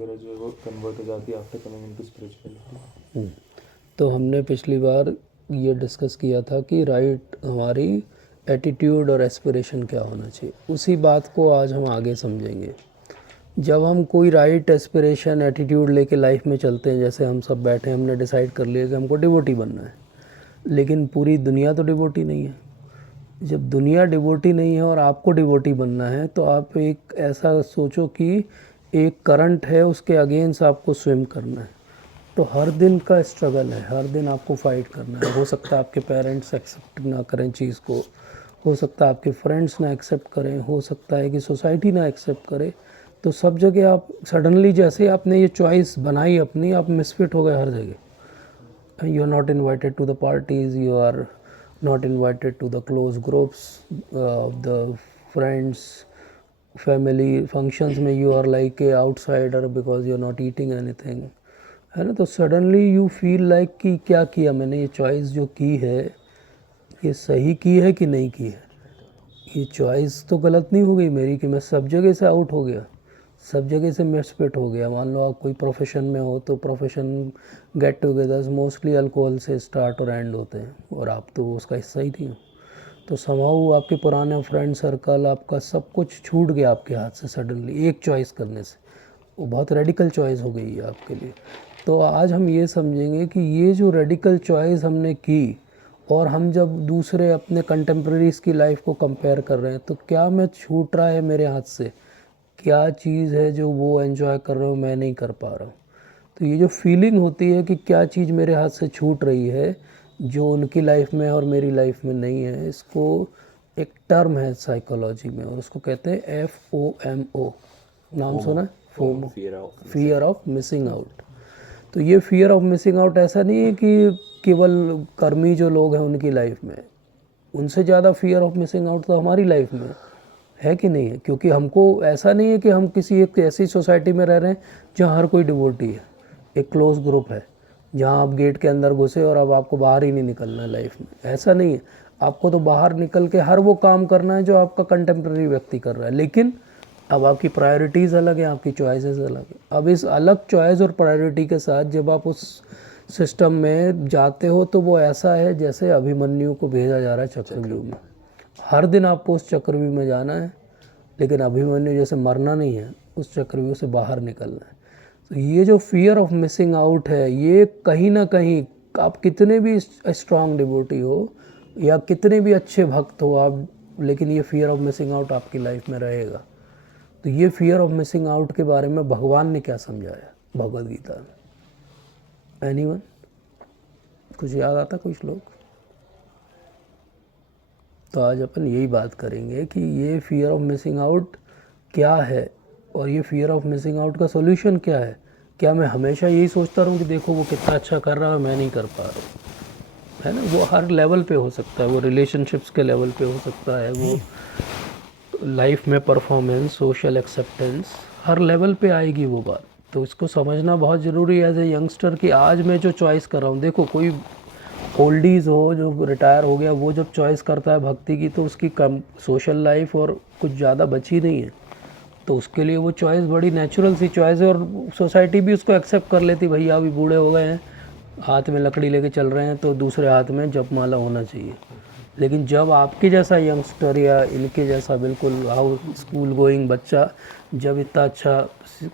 वगैरह जो है वो कन्वर्ट हो जाती है आफ्टर कमिंग इनटू स्पिरिचुअलिटी। तो हमने पिछली बार ये डिस्कस किया था कि राइट हमारी एटीट्यूड और एस्पिरेशन क्या होना चाहिए, उसी बात को आज हम आगे समझेंगे। जब हम कोई राइट एस्पिरेशन एटीट्यूड लेके लाइफ में चलते हैं, जैसे हम सब बैठे हैं, हमने डिसाइड कर लिया कि हमको डिवोटी बनना है, लेकिन पूरी दुनिया तो डिवोटी नहीं है। जब दुनिया डिवोटी नहीं है और आपको डिवोटी बनना है, तो आप एक ऐसा सोचो कि एक करंट है, उसके अगेंस्ट आपको स्विम करना है। तो हर दिन का स्ट्रगल है, हर दिन आपको फाइट करना है। हो सकता है आपके पेरेंट्स एक्सेप्ट ना करें चीज़ को, हो सकता है आपके फ्रेंड्स ना एक्सेप्ट करें, हो सकता है कि सोसाइटी ना एक्सेप्ट करे। तो सब जगह आप सडनली, जैसे आपने ये चॉइस बनाई अपनी, आप मिसफिट हो गए हर जगह। You are not invited to the parties, you are not invited to the close groups of the friends, family functions में you are like a outsider because you are not eating anything, है ना। तो suddenly you feel like कि क्या किया मैंने, ये choice जो की है ये सही की है कि नहीं की है। ये चॉइस तो गलत नहीं हो गई मेरी कि मैं सब जगह से आउट हो गया, सब जगह से मिसफिट हो गया। मान लो आप कोई प्रोफेशन में हो, तो profession get togethers mostly alcohol से स्टार्ट और एंड होते हैं, और आप तो उसका हिस्सा ही नहीं हो। तो समाऊ आपके पुराने फ्रेंड सर्कल, आपका सब कुछ छूट गया आपके हाथ से सडनली एक चॉइस करने से। वो बहुत रेडिकल चॉइस हो गई है आपके लिए। तो आज हम ये समझेंगे कि ये जो रेडिकल चॉइस हमने की, और हम जब दूसरे अपने कंटेम्प्रेरीज की लाइफ को कंपेयर कर रहे हैं, तो क्या मैं छूट रहा है मेरे हाथ से, क्या चीज़ है जो वो एंजॉय कर रहे हो मैं नहीं कर पा रहा हूँ। तो ये जो फीलिंग होती है कि क्या चीज़ मेरे हाथ से छूट रही है जो उनकी लाइफ में और मेरी लाइफ में नहीं है, इसको एक टर्म है साइकोलॉजी में, और उसको कहते हैं FOMO। नाम सुना है? FOMO, fear of missing out. तो ये फियर ऑफ मिसिंग आउट ऐसा नहीं है कि केवल कर्मी जो लोग हैं उनकी लाइफ में, उनसे ज़्यादा फियर ऑफ मिसिंग आउट तो हमारी लाइफ में है कि नहीं है। क्योंकि हमको ऐसा नहीं है कि हम किसी एक ऐसी सोसाइटी में रह रहे हैं जहाँ हर कोई डिवोटी है, एक क्लोज ग्रुप है जहाँ आप गेट के अंदर घुसे और अब आपको बाहर ही नहीं निकलना है लाइफ में। ऐसा नहीं है, आपको तो बाहर निकल के हर वो काम करना है जो आपका कंटेम्प्रेरी व्यक्ति कर रहा है, लेकिन अब आपकी प्रायोरिटीज़ अलग हैं, आपकी चॉइसेस अलग हैं। अब इस अलग चॉइस और प्रायोरिटी के साथ जब आप उस सिस्टम में जाते हो, तो वो ऐसा है जैसे अभिमन्यु को भेजा जा रहा है चक्रव्यूह में। हर दिन आपको उस चक्रव्यूह में जाना है, लेकिन अभिमन्यु जैसे मरना नहीं है, उस चक्रव्यूह से बाहर निकलना है। तो ये जो फियर ऑफ मिसिंग आउट है, ये कहीं ना कहीं, आप कितने भी स्ट्रांग डिवोटी हो या कितने भी अच्छे भक्त हो आप, लेकिन ये फियर ऑफ मिसिंग आउट आपकी लाइफ में रहेगा। तो ये फियर ऑफ मिसिंग आउट के बारे में भगवान ने क्या समझाया भगवद गीता में? एनीवन? कुछ याद आता कोई श्लोक? तो आज अपन यही बात करेंगे कि ये फियर ऑफ मिसिंग आउट क्या है, और ये फियर ऑफ मिसिंग आउट का सॉल्यूशन क्या है। क्या मैं हमेशा यही सोचता रहूँ कि देखो वो कितना अच्छा कर रहा है, मैं नहीं कर पा रहा, है ना। वो हर लेवल पे हो सकता है, वो रिलेशनशिप्स के लेवल पे हो सकता है, वो लाइफ में परफॉर्मेंस, सोशल एक्सेप्टेंस, हर लेवल पे आएगी वो बात। तो इसको समझना बहुत ज़रूरी है एज ए यंगस्टर कि आज मैं जो चॉइस कर रहा हूँ, देखो कोई ओल्डीज़ हो जो रिटायर हो गया, वो जब चॉइस करता है भक्ति की, तो उसकी कम सोशल लाइफ और कुछ ज़्यादा बची नहीं है, तो उसके लिए वो चॉइस बड़ी नेचुरल सी चॉइस है, और सोसाइटी भी उसको एक्सेप्ट कर लेती, भैया अभी बूढ़े हो गए हैं, हाथ में लकड़ी लेके चल रहे हैं, तो दूसरे हाथ में जपमाला होना चाहिए। लेकिन जब आपके जैसा यंगस्टर या इनके जैसा बिल्कुल हाउ स्कूल गोइंग बच्चा जब इतना अच्छा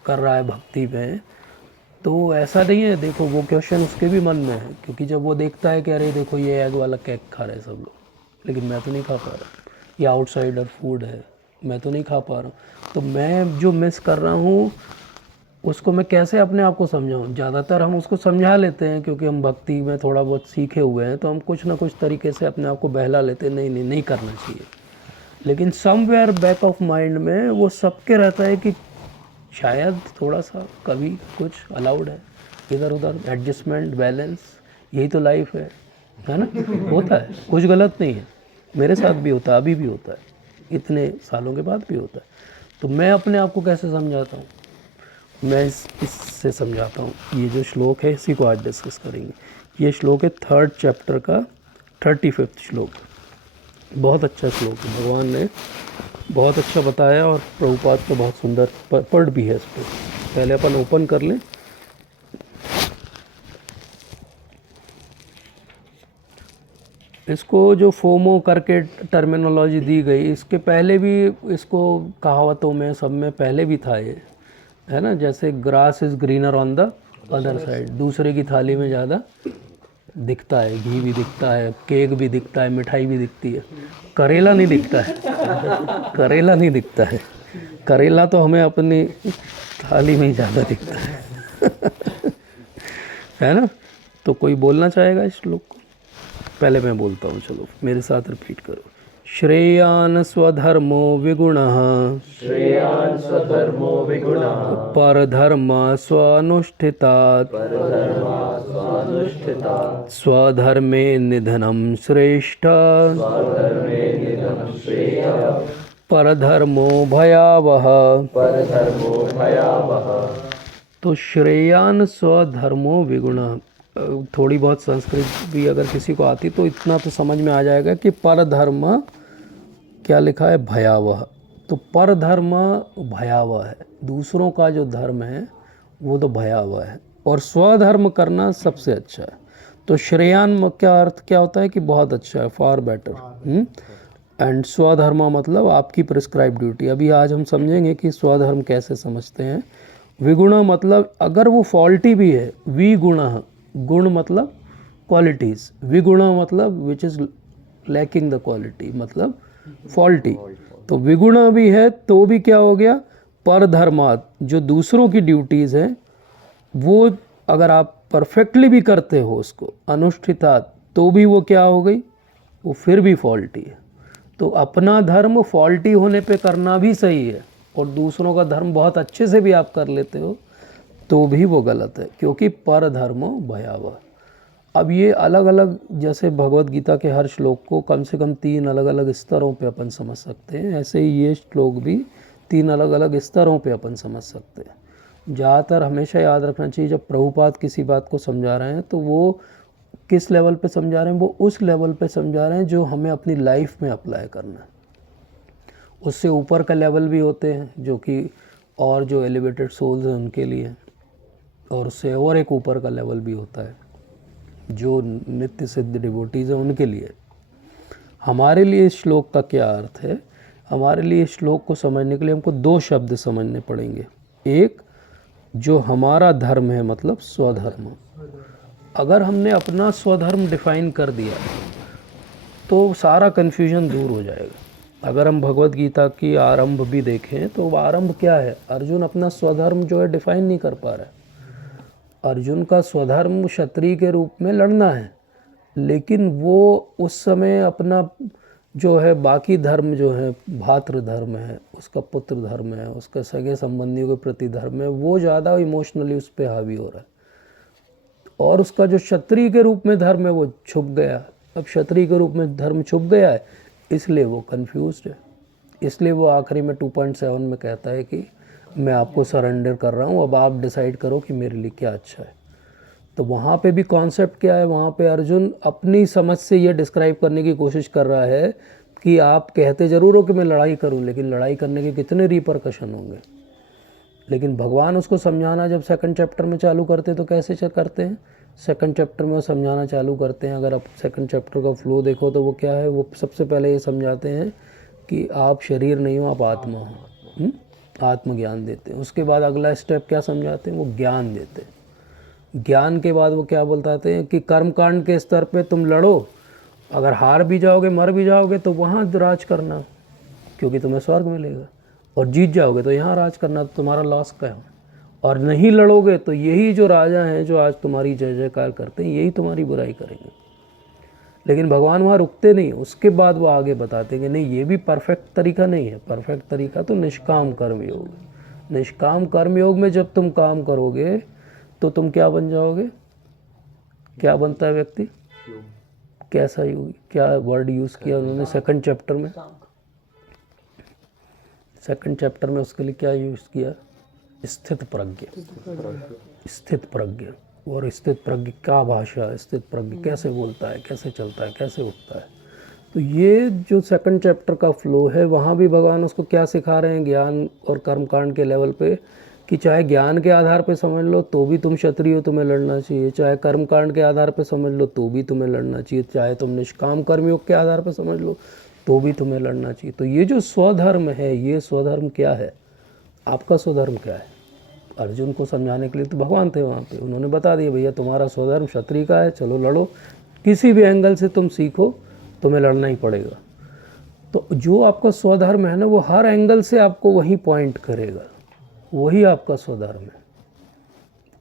कर रहा है भक्ति में, तो ऐसा नहीं है, देखो वो क्वेश्चन उसके भी मन में है, क्योंकि जब वो देखता है कि अरे देखो ये एग वाला केक खा रहे हैं सब लोग, लेकिन मैं तो नहीं खा पा रहा, ये आउटसाइडर फूड है, मैं तो नहीं खा पा रहा हूँ। तो मैं जो मिस कर रहा हूँ उसको मैं कैसे अपने आप को समझाऊँ। ज़्यादातर हम उसको समझा लेते हैं, क्योंकि हम भक्ति में थोड़ा बहुत सीखे हुए हैं, तो हम कुछ ना कुछ तरीके से अपने आप को बहला लेते हैं, नहीं नहीं नहीं करना चाहिए। लेकिन समवेयर बैक ऑफ माइंड में वो सबके रहता है कि शायद थोड़ा सा कभी कुछ अलाउड है, इधर उधर एडजस्टमेंट, बैलेंस, यही तो लाइफ है ना। होता है, कुछ गलत नहीं है, मेरे साथ भी होता है, अभी भी होता है, इतने सालों के बाद भी होता है। तो मैं अपने आप को कैसे समझाता हूँ? मैं इससे समझाता हूँ। ये जो श्लोक है इसी को आज डिस्कस करेंगे। ये श्लोक है 3rd चैप्टर का 35वां श्लोक। बहुत अच्छा श्लोक है, भगवान ने बहुत अच्छा बताया, और प्रभुपाद का बहुत सुंदर पढ़ भी है इस पर। पहले अपन ओपन कर लें। इसको जो फोमो करके टर्मिनोलॉजी दी गई, इसके पहले भी इसको कहावतों में सब में पहले भी था ये, है ना। जैसे grass is greener on the other side, दूसरे की थाली में ज़्यादा दिखता है, घी भी दिखता है, केक भी दिखता है, मिठाई भी दिखती है, करेला नहीं दिखता है। करेला नहीं दिखता है, करेला तो हमें अपनी थाली में ही ज़्यादा दिखता है। है ना। तो कोई बोलना चाहेगा इस श्लोक को? पहले मैं बोलता हूँ, चलो मेरे साथ रिपीट करो। श्रेयान स्वधर्मो विगुणः, श्रेयान् स्वधर्मो विगुणः, परधर्म स्वानुष्ठितात्, स्वानुष्ठितात्, स्वधर्मे निधनं श्रेष्ठ, स्वधर्मे निधनं श्रेयः, परधर्मो भयावह। परधर्मो भयावह। तो श्रेयान स्वधर्मो विगुणः, थोड़ी बहुत संस्कृत भी अगर किसी को आती तो इतना तो समझ में आ जाएगा कि परधर्म क्या लिखा है, भयावह। तो परधर्म भयावह है, दूसरों का जो धर्म है वो तो भयावह है, और स्वधर्म करना सबसे अच्छा है। तो श्रेयान क्या अर्थ क्या होता है कि बहुत अच्छा है, फार बेटर। एंड स्वधर्म मतलब आपकी प्रिस्क्राइब ड्यूटी। अभी आज हम समझेंगे कि स्वधर्म कैसे समझते हैं। विगुण मतलब अगर वो फॉल्टी भी है, विगुण, गुण मतलब क्वालिटीज़, विगुण मतलब which is lacking the quality, मतलब फॉल्टी। तो विगुण भी है तो भी क्या हो गया, परधर्मात्, जो दूसरों की ड्यूटीज़ हैं वो अगर आप परफेक्टली भी करते हो उसको, अनुष्ठितात्, तो भी वो क्या हो गई, वो फिर भी फॉल्टी है। तो अपना धर्म फॉल्टी होने पे करना भी सही है, और दूसरों का धर्म बहुत अच्छे से भी आप कर लेते हो तो भी वो गलत है, क्योंकि परधर्मो भयावह। अब ये अलग अलग, जैसे भगवत गीता के हर श्लोक को कम से कम 3 अलग अलग स्तरों पे अपन समझ सकते हैं, ऐसे ही ये श्लोक भी 3 अलग अलग स्तरों पे अपन समझ सकते हैं। ज़्यादातर हमेशा याद रखना चाहिए, जब प्रभुपाद किसी बात को समझा रहे हैं तो वो किस लेवल पे समझा रहे हैं, वो उस लेवल पे समझा रहे हैं जो हमें अपनी लाइफ में अप्लाई करना है। उससे ऊपर का लेवल भी होते हैं जो कि और जो एलिवेटेड सोल्स हैं उनके लिए, और उससे और एक ऊपर का लेवल भी होता है जो नित्य सिद्ध डिवोटीज़ हैं उनके लिए। हमारे लिए इस श्लोक का क्या अर्थ है, हमारे लिए इस श्लोक को समझने के लिए हमको 2 शब्द समझने पड़ेंगे। एक, जो हमारा धर्म है मतलब स्वधर्म। अगर हमने अपना स्वधर्म डिफाइन कर दिया तो सारा कन्फ्यूजन दूर हो जाएगा। अगर हम भगवत गीता की आरंभ भी देखें तो आरंभ क्या है, अर्जुन अपना स्वधर्म जो है डिफाइन नहीं कर पा रहा है। अर्जुन का स्वधर्म क्षत्रिय के रूप में लड़ना है, लेकिन वो उस समय अपना जो है बाकी धर्म जो है, भातृ धर्म है, उसका पुत्र धर्म है, उसका सगे संबंधियों के प्रति धर्म है, वो ज़्यादा इमोशनली उस पर हावी हो रहा है, और उसका जो क्षत्रिय के रूप में धर्म है वो छुप गया। अब क्षत्रिय के रूप में धर्म छुप गया है, इसलिए वो कंफ्यूज्ड है। इसलिए वो आखिरी में 2.7 में कहता है कि मैं आपको सरेंडर कर रहा हूँ, अब आप डिसाइड करो कि मेरे लिए क्या अच्छा है। तो वहाँ पे भी कॉन्सेप्ट क्या है, वहाँ पे अर्जुन अपनी समझ से ये डिस्क्राइब करने की कोशिश कर रहा है कि आप कहते ज़रूर हो कि मैं लड़ाई करूँ, लेकिन लड़ाई करने के कितने रिपरकशन होंगे। लेकिन भगवान उसको समझाना जब 2nd चैप्टर में चालू करते तो कैसे करते हैं, 2nd चैप्टर में वो समझाना चालू करते हैं। अगर आप 2nd चैप्टर का फ्लो देखो तो वो क्या है, वो सबसे पहले ये समझाते हैं कि आप शरीर नहीं हो, आप आत्मा हो, आत्मज्ञान देते हैं। उसके बाद अगला स्टेप क्या समझाते हैं, वो ज्ञान देते हैं। ज्ञान के बाद वो क्या बताते हैं कि कर्मकांड के स्तर पे तुम लड़ो, अगर हार भी जाओगे, मर भी जाओगे तो वहाँ राज करना, क्योंकि तुम्हें स्वर्ग मिलेगा, और जीत जाओगे तो यहाँ राज करना, तो तुम्हारा लॉस क्या है। और नहीं लड़ोगे तो यही जो राजा हैं जो आज तुम्हारी जय जयकार करते हैं, यही तुम्हारी बुराई करेंगे। लेकिन भगवान वहाँ रुकते नहीं, उसके बाद वो आगे बताते हैं कि नहीं, ये भी परफेक्ट तरीका नहीं है। परफेक्ट तरीका तो निष्काम कर्म योग। निष्काम कर्म योग में जब तुम काम करोगे तो तुम क्या बन जाओगे, क्या बनता है व्यक्ति, कैसा योगी, क्या वर्ड यूज़ किया उन्होंने 2nd चैप्टर में, 2nd चैप्टर में उसके लिए क्या यूज़ किया, स्थित प्रज्ञ। स्थित प्रज्ञ, और स्थित प्रज्ञ क्या भाषा, स्थित प्रज्ञ कैसे बोलता है, कैसे चलता है, कैसे उठता है। तो ये जो 2nd चैप्टर का फ्लो है, वहाँ भी भगवान उसको क्या सिखा रहे हैं, ज्ञान और कर्मकांड के लेवल पे, कि चाहे ज्ञान के आधार पे समझ लो तो भी तुम क्षत्रिय हो, तुम्हें लड़ना चाहिए, चाहे कर्मकांड के आधार पे समझ लो तो भी तुम्हें लड़ना चाहिए, चाहे तुम निष्काम कर्मयोग के आधार पे समझ लो तो भी तुम्हें लड़ना चाहिए। तो ये जो स्वधर्म है, ये स्वधर्म क्या है, आपका स्वधर्म क्या है? अर्जुन को समझाने के लिए तो भगवान थे वहाँ पे, उन्होंने बता दिया भैया तुम्हारा स्वधर्म क्षत्रिय का है, चलो लड़ो, किसी भी एंगल से तुम सीखो, तुम्हें लड़ना ही पड़ेगा। तो जो आपका स्वधर्म है ना, वो हर एंगल से आपको वही पॉइंट करेगा, वही आपका स्वधर्म है।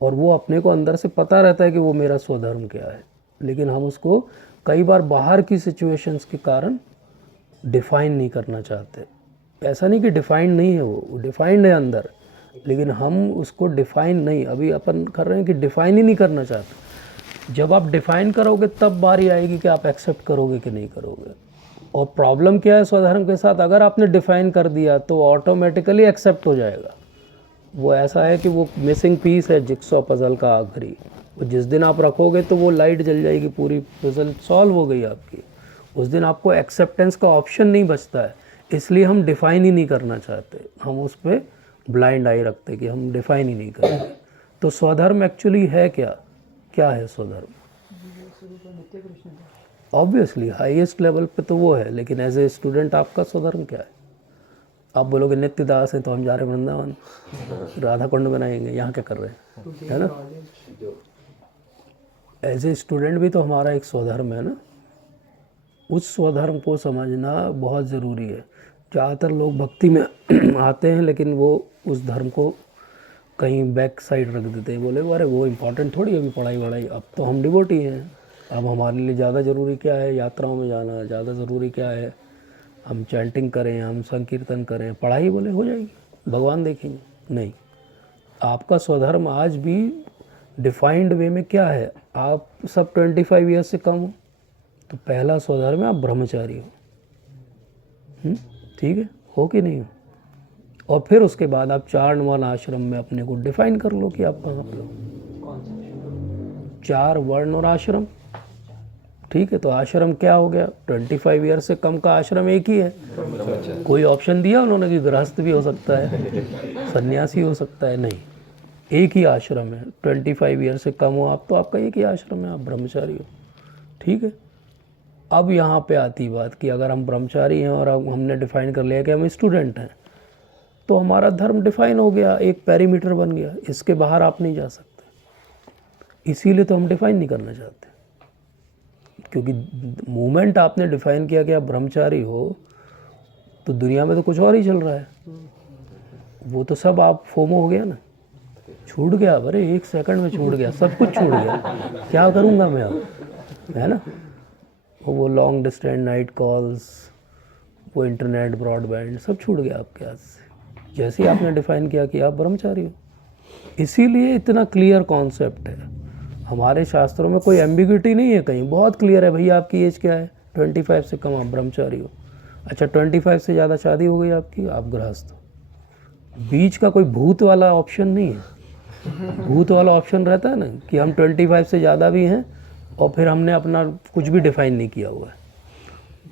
और वो अपने को अंदर से पता रहता है कि वो मेरा स्वधर्म क्या है, लेकिन हम उसको कई बार बाहर की सिचुएशंस के कारण डिफाइन नहीं करना चाहते। ऐसा नहीं कि डिफाइंड नहीं है, वो डिफाइंड है अंदर, लेकिन हम उसको डिफाइन नहीं, अभी अपन कर रहे हैं कि डिफाइन ही नहीं करना चाहते। जब आप डिफाइन करोगे तब बारी आएगी कि आप एक्सेप्ट करोगे कि नहीं करोगे। और प्रॉब्लम क्या है स्वधर्म के साथ, अगर आपने डिफाइन कर दिया तो ऑटोमेटिकली एक्सेप्ट हो जाएगा। वो ऐसा है कि वो मिसिंग पीस है जिक्सॉ पजल का आखिरी, वो जिस दिन आप रखोगे तो वो लाइट जल जाएगी, पूरी पजल सॉल्व हो गई आपकी। उस दिन आपको एक्सेप्टेंस का ऑप्शन नहीं बचता है, इसलिए हम डिफ़ाइन ही नहीं करना चाहते, हम उस पर ब्लाइंड आई रखते कि हम डिफ़ाइन ही नहीं करेंगे। तो स्वधर्म एक्चुअली है क्या, क्या है स्वधर्म? ऑब्वियसली हाईएस्ट लेवल पे तो वो है, लेकिन एज ए स्टूडेंट आपका स्वधर्म क्या है? आप बोलोगे नित्य दास हैं तो हम जा रहे हैं वृंदावन, राधा कुंड बनाएंगे, यहाँ क्या कर रहे हैं, है ना? एज ए स्टूडेंट भी तो हमारा एक स्वधर्म है ना, उस स्वधर्म को समझना बहुत ज़रूरी है। ज़्यादातर लोग भक्ति में आते हैं लेकिन वो उस धर्म को कहीं बैक साइड रख देते हैं, बोले अरे वो इम्पोर्टेंट थोड़ी अभी पढ़ाई वढ़ाई, अब तो हम डिवोटी हैं, अब हमारे लिए ज़्यादा ज़रूरी क्या है यात्राओं में जाना, ज़्यादा ज़रूरी क्या है हम चैंटिंग करें, हम संकीर्तन करें, पढ़ाई बोले हो जाएगी, भगवान देखेंगे। नहीं, आपका स्वधर्म आज भी डिफाइंड वे में क्या है, आप सब 25 ईयर्स से कम हो तो पहला स्वधर्म है आप ब्रह्मचारी हो, ठीक है, हो कि नहीं हो? और फिर उसके बाद आप 4 वर्ण आश्रम में अपने को डिफाइन कर लो कि आप कहाँ पे हो। 4 वर्ण और आश्रम, ठीक है। तो आश्रम क्या हो गया, 25 ईयर से कम का आश्रम एक ही है। कोई ऑप्शन दिया उन्होंने कि गृहस्थ भी हो सकता है, सन्यासी हो सकता है? नहीं, एक ही आश्रम है। 25 ईयर से कम हो आप तो आपका एक ही आश्रम है, आप ब्रह्मचारी हो, ठीक है। अब यहाँ पे आती बात कि अगर हम ब्रह्मचारी हैं और अब हमने डिफाइन कर लिया कि हम स्टूडेंट हैं, तो हमारा धर्म डिफाइन हो गया, एक पैरीमीटर बन गया, इसके बाहर आप नहीं जा सकते। इसीलिए तो हम डिफाइन नहीं करना चाहते, क्योंकि मोमेंट आपने डिफाइन किया कि आप ब्रह्मचारी हो तो दुनिया में तो कुछ और ही चल रहा है, वो तो सब आप फोमो हो गया ना, छूट गया। अरे 1 सेकंड में छूट गया, सब कुछ छूट गया, क्या करूँगा मैं अब, है ना? वो लॉन्ग डिस्टेंस नाइट कॉल्स, वो इंटरनेट ब्रॉडबैंड सब छूट गया आपके हाथ से, जैसे ही आपने डिफाइन किया कि आप ब्रह्मचारी हो। इसीलिए इतना क्लियर कॉन्सेप्ट है, हमारे शास्त्रों में कोई एम्बिग्यूटी नहीं है कहीं, बहुत क्लियर है भैया आपकी एज क्या है, 25 से कम आप ब्रह्मचारी हो। अच्छा 25 से ज़्यादा शादी हो गई आपकी, आप गृहस्थ हो। बीच का कोई भूत वाला ऑप्शन नहीं है। भूत वाला ऑप्शन रहता है ना कि हम 25 से ज़्यादा भी हैं और फिर हमने अपना कुछ भी डिफाइन नहीं किया हुआ है।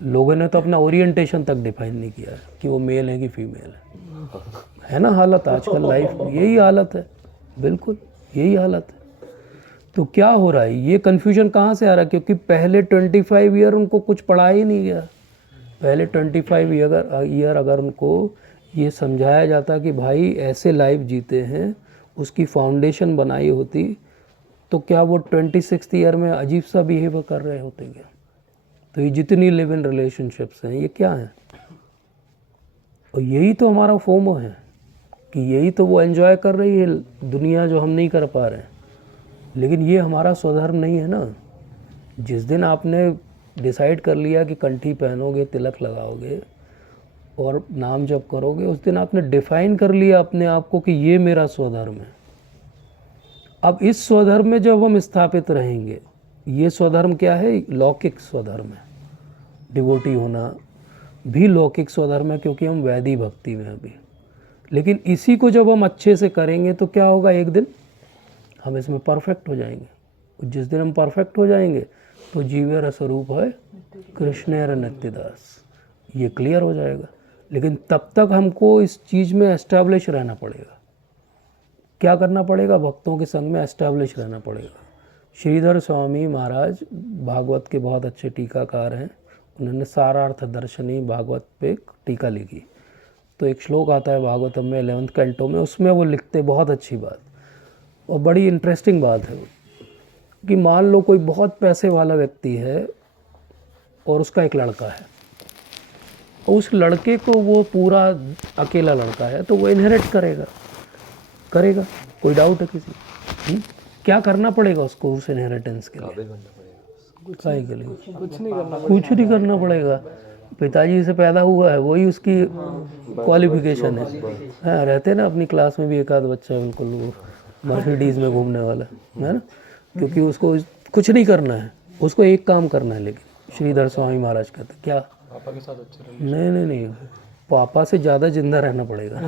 लोगों ने तो अपना ओरिएंटेशन तक डिफाइन नहीं किया है कि वो मेल है कि फीमेल है ना? हालत आजकल लाइफ यही हालत है, बिल्कुल यही हालत है। तो क्या हो रहा है, ये कन्फ्यूजन कहाँ से आ रहा है? क्योंकि पहले 25 ईयर उनको कुछ पढ़ाया ही नहीं गया। पहले 25 ईयर अगर उनको ये समझाया जाता कि भाई ऐसे लाइफ जीते हैं, उसकी फाउंडेशन बनाई होती, तो क्या वो 26th ईयर में अजीब सा बिहेवियर कर रहे होते क्या? तो ये जितनी लिव इन रिलेशनशिप्स हैं ये क्या हैं? और यही तो हमारा फोमो है कि यही तो वो एंजॉय कर रही है दुनिया जो हम नहीं कर पा रहे हैं। लेकिन ये हमारा स्वधर्म नहीं है ना। जिस दिन आपने डिसाइड कर लिया कि कंठी पहनोगे, तिलक लगाओगे और नाम जप करोगे, उस दिन आपने डिफाइन कर लिया अपने आप को कि ये मेरा स्वधर्म है। अब इस स्वधर्म में जब हम स्थापित रहेंगे, ये स्वधर्म क्या है? लौकिक स्वधर्म है। डिवोटी होना भी लौकिक स्वधर्म है क्योंकि हम वैदिक भक्ति में अभी। लेकिन इसी को जब हम अच्छे से करेंगे तो क्या होगा, एक दिन हम इसमें परफेक्ट हो जाएंगे। जिस दिन हम परफेक्ट हो जाएंगे तो जीवे रसरूप है कृष्णेर नित्यदास, ये क्लियर हो जाएगा। लेकिन तब तक हमको इस चीज़ में एस्टैब्लिश रहना पड़ेगा। क्या करना पड़ेगा? भक्तों के संग में एस्टैब्लिश रहना पड़ेगा। श्रीधर स्वामी महाराज भागवत के बहुत अच्छे टीकाकार हैं। उन्होंने सारार्थ दर्शनी भागवत पे एक टीका लिखी। तो एक श्लोक आता है भागवतम में 11वें कैंटो में, उसमें वो लिखते बहुत अच्छी बात और बड़ी इंटरेस्टिंग बात है कि मान लो कोई बहुत पैसे वाला व्यक्ति है और उसका एक लड़का है, और उस लड़के को वो पूरा अकेला लड़का है तो वो इनहेरिट करेगा, कोई डाउट है किसी? क्या करना पड़ेगा उसको उस इनहेरिटेंस के लिए? काय के लिए? कुछ नहीं करना पड़ेगा। पिताजी से पैदा हुआ है, वही उसकी क्वालिफिकेशन है। हाँ, रहते हैं ना अपनी क्लास में भी एक आध बच्चा बिल्कुल वो मर्सिडीज में घूमने वाला है ना, क्योंकि उसको कुछ नहीं करना है, उसको एक काम करना है। लेकिन श्रीधर स्वामी महाराज कहते क्या? पापा के साथ अच्छे रहना। नहीं, पापा से ज़्यादा जिंदा रहना पड़ेगा।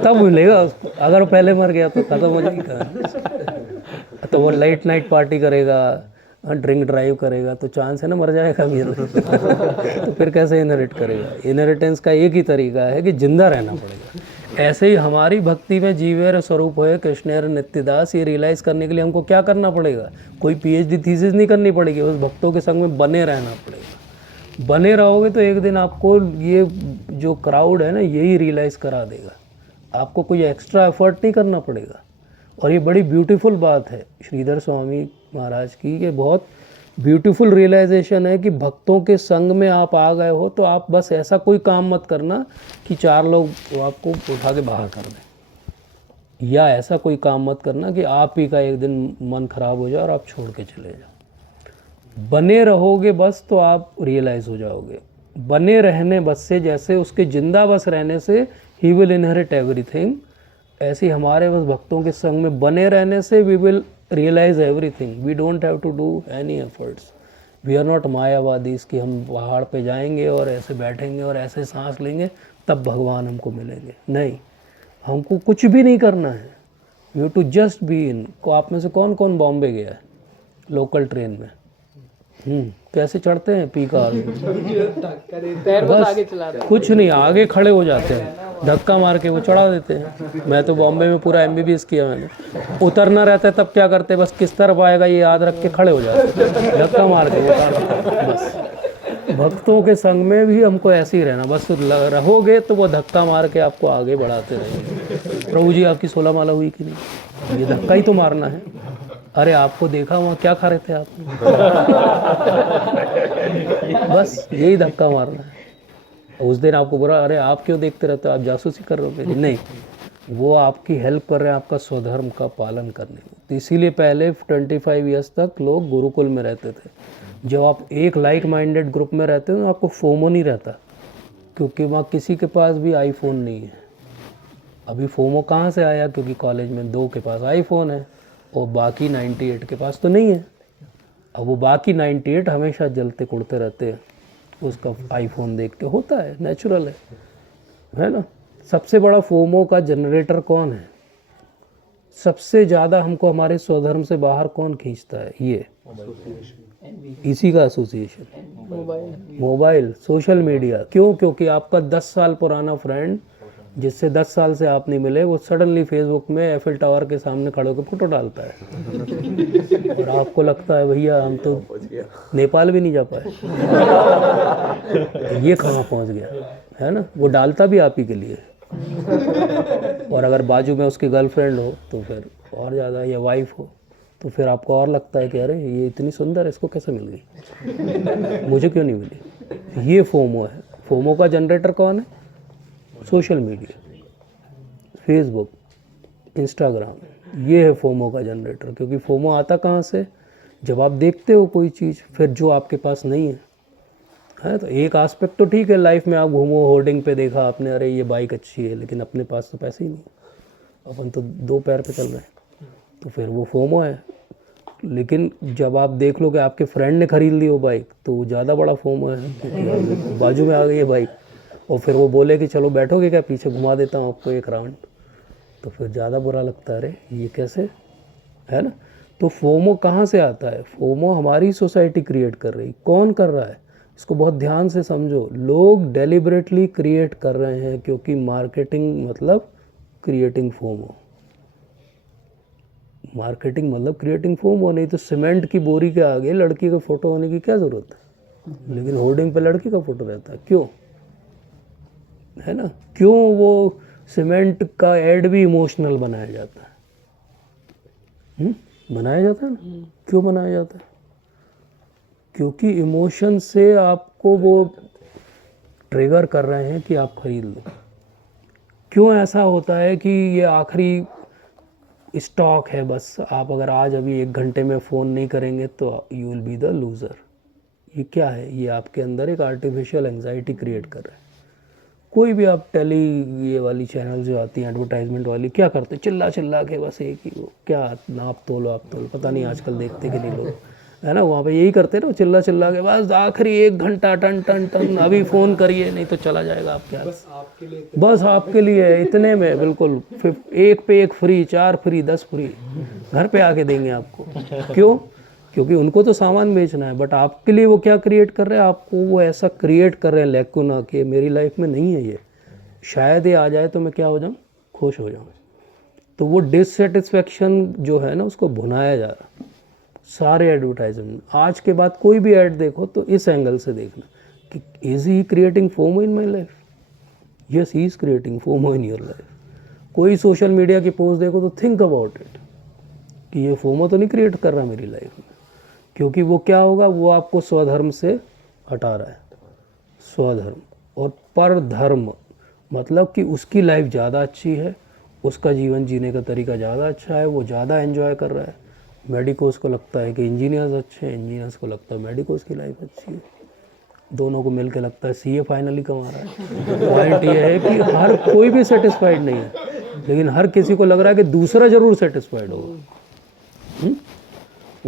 तब मिलेगा उसको। अगर वो पहले मर गया तो खत्म हो जाएगी कहानी। तो वो लाइट नाइट पार्टी करेगा, ड्रिंक ड्राइव करेगा, तो चांस है ना मर जाएगा भी। तो फिर कैसे इनहेरिट करेगा? इनहेरिटेंस का एक ही तरीका है कि जिंदा रहना पड़ेगा। ऐसे ही हमारी भक्ति में जीवेर स्वरूप होए कृष्णेर नित्यदास, ये रियलाइज़ करने के लिए हमको क्या करना पड़ेगा? कोई पीएचडी थीसिस नहीं करनी पड़ेगी, बस भक्तों के संग में बने रहना पड़ेगा। बने रहोगे तो एक दिन आपको ये जो क्राउड है ना, यही रियलाइज़ करा देगा। आपको कोई एक्स्ट्रा एफर्ट नहीं करना पड़ेगा। और ये बड़ी ब्यूटीफुल बात है श्रीधर स्वामी महाराज की, ये बहुत ब्यूटीफुल रियलाइजेशन है कि भक्तों के संग में आप आ गए हो तो आप बस ऐसा कोई काम मत करना कि 4 लोग आपको उठा के बाहर कर दें, या ऐसा कोई काम मत करना कि आप ही का एक दिन मन खराब हो जाए और आप छोड़ के चले जाओ। बने रहोगे बस तो आप रियलाइज़ हो जाओगे। बने रहने बस से, जैसे उसके जिंदा बस रहने से ही विल इनहेरिट एवरीथिंग, ऐसे ही हमारे बस भक्तों के संग में बने रहने से we will realize everything. We don't have to do any efforts. We are not मायावादीज कि हम पहाड़ पे जाएंगे और ऐसे बैठेंगे और ऐसे सांस लेंगे तब भगवान हमको मिलेंगे। नहीं, हमको कुछ भी नहीं करना है। You to just be in. को आप में से कौन कौन बॉम्बे गया है लोकल ट्रेन में? कैसे चढ़ते हैं? पीकार बस आगे कुछ नहीं, आगे खड़े हो जाते हैं, धक्का मार के वो चढ़ा देते हैं। मैं तो बॉम्बे में पूरा MBBS किया मैंने। उतरना रहता है तब क्या करते हैं? बस किस तरफ आएगा ये याद रख के खड़े हो जाते हैं, धक्का मार के वो उतार। बस भक्तों के संग में भी हमको ऐसे ही रहना। बस रहोगे तो वो धक्का मार के आपको आगे बढ़ाते रहेंगे। प्रभु जी आपकी 16 माला हुई कि नहीं? ये धक्का ही तो मारना है। अरे आपको देखा वहाँ क्या खा रहे थे आप? बस यही धक्का मारना है। उस दिन आपको बोला अरे आप क्यों देखते रहते हो, आप जासूसी कर रहे हो? नहीं, वो आपकी हेल्प कर रहे हैं आपका स्वधर्म का पालन करने में। तो इसीलिए पहले 25 ईयर्स तक लोग गुरुकुल में रहते थे। जब आप एक लाइक माइंडेड ग्रुप में रहते हो तो आपको फोमो नहीं रहता, क्योंकि वहाँ किसी के पास भी आईफोन नहीं है। अभी फोमो कहाँ से आया? क्योंकि कॉलेज में 2 के पास आईफोन है और बाकी 98 के पास तो नहीं है। अब वो बाकी 98 हमेशा जलते कुड़ते रहते हैं उसका आईफोन देख के। होता है, नेचुरल है ना। सबसे बड़ा फोमो का जनरेटर कौन है? सबसे ज़्यादा हमको हमारे स्वधर्म से बाहर कौन खींचता है? ये इसी का एसोसिएशन, मोबाइल, सोशल मीडिया। क्यों? क्योंकि आपका 10 साल पुराना फ्रेंड जिससे 10 साल से आप नहीं मिले, वो सडनली फेसबुक में एफिल टावर के सामने खड़े होकर फोटो डालता है और आपको लगता है भैया हम तो नेपाल भी नहीं जा पाए, ये कहाँ पहुँच गया, है ना। वो डालता भी आप ही के लिए। और अगर बाजू में उसकी गर्लफ्रेंड हो तो फिर और ज़्यादा, या वाइफ हो तो फिर आपको और लगता है कि अरे ये इतनी सुंदर है, इसको कैसे मिल गई, मुझे क्यों नहीं मिली। ये फोमो है। फोमो का जनरेटर कौन है? सोशल मीडिया, फेसबुक, इंस्टाग्राम, ये है फोमो का जनरेटर। क्योंकि फोमो आता कहाँ से? जब आप देखते हो कोई चीज़ फिर जो आपके पास नहीं है। तो एक आस्पेक्ट तो ठीक है, लाइफ में आप घूमो, होर्डिंग पे देखा आपने अरे ये बाइक अच्छी है, लेकिन अपने पास तो पैसे ही नहीं, अपन तो 2 पैर पे चल रहे हैं, तो फिर वो फोमो है। लेकिन जब आप देख लो कि आपके फ्रेंड ने खरीद ली वो बाइक, तो वो ज़्यादा बड़ा फोमो है, बाजू में आ गई है बाइक, और फिर वो बोले कि चलो बैठोगे क्या, पीछे घुमा देता हूँ आपको 1 राउंड, तो फिर ज़्यादा बुरा लगता है, अरे ये कैसे, है ना। तो फोमो कहाँ से आता है? फोमो हमारी सोसाइटी क्रिएट कर रही। कौन कर रहा है? इसको बहुत ध्यान से समझो। लोग डेलिबरेटली क्रिएट कर रहे हैं क्योंकि मार्केटिंग मतलब क्रिएटिंग फोमो। मार्केटिंग मतलब क्रिएटिंग फोमो, नहीं तो सीमेंट की बोरी के आगे लड़की का फोटो होने की क्या ज़रूरत है, लेकिन होर्डिंग पे लड़की का फोटो रहता है। क्यों, है ना? क्यों वो सीमेंट का ऐड भी इमोशनल बनाया जाता है? बनाया जाता है ना। क्यों बनाया जाता है? क्योंकि इमोशन से आपको वो ट्रिगर कर रहे हैं कि आप खरीद लो। क्यों ऐसा होता है कि ये आखिरी स्टॉक है, बस आप अगर आज अभी 1 घंटे में फ़ोन नहीं करेंगे तो you will be the loser. ये क्या है? ये आपके अंदर एक आर्टिफिशियल एंजाइटी क्रिएट कर रहा है। कोई भी आप ये वाली चैनल जो आती हैं एडवर्टाइजमेंट वाली, क्या करते हैं? चिल्ला चिल्ला के बस एक ही वो क्या नाप तोलो आप तोलो, पता नहीं आजकल देखते कि नहीं लोग, है ना? वहाँ पे यही करते ना, चिल्ला चिल्ला के बस आखिरी 1 घंटा टन टन टन, अभी फ़ोन करिए नहीं तो चला जाएगा आपके हाथ। बस आपके लिए है, इतने में बिल्कुल 1 पे 1 फ्री, 4 फ्री, 10 फ्री घर पे आके देंगे आपको। क्यों? क्योंकि उनको तो सामान बेचना है, बट आपके लिए वो क्या क्रिएट कर रहे हैं? आपको वो ऐसा क्रिएट कर रहे हैं लैकुना कि मेरी लाइफ में नहीं है ये, शायद ये आ जाए तो मैं क्या हो जाऊँ, खुश हो जाऊँ। तो वो डिससेटिस्फेक्शन जो है ना, उसको भुनाया जा रहा सारे एडवर्टाइजमेंट। आज के बाद कोई भी ऐड देखो तो इस एंगल से देखना कि is he creating FOMO in my life? Yes, he is creating FOMO in your life. कोई सोशल मीडिया की पोस्ट देखो तो थिंक अबाउट इट कि ये फोमो तो नहीं क्रिएट कर रहा मेरी लाइफ में। क्योंकि वो क्या होगा, वो आपको स्वधर्म से हटा रहा है। स्वधर्म और परधर्म मतलब कि उसकी लाइफ ज़्यादा अच्छी है, उसका जीवन जीने का तरीका ज़्यादा अच्छा है, वो ज़्यादा एंजॉय कर रहा है। मेडिकोस को लगता है कि इंजीनियर्स अच्छे हैं, इंजीनियर्स को लगता है मेडिकोस की लाइफ अच्छी है, दोनों को मिल के लगता है सीए फाइनली कमा रहा है। पॉइंट ये है कि हर कोई भी सेटिस्फाइड नहीं है, लेकिन हर किसी को लग रहा है कि दूसरा ज़रूर सेटिस्फाइड होगा।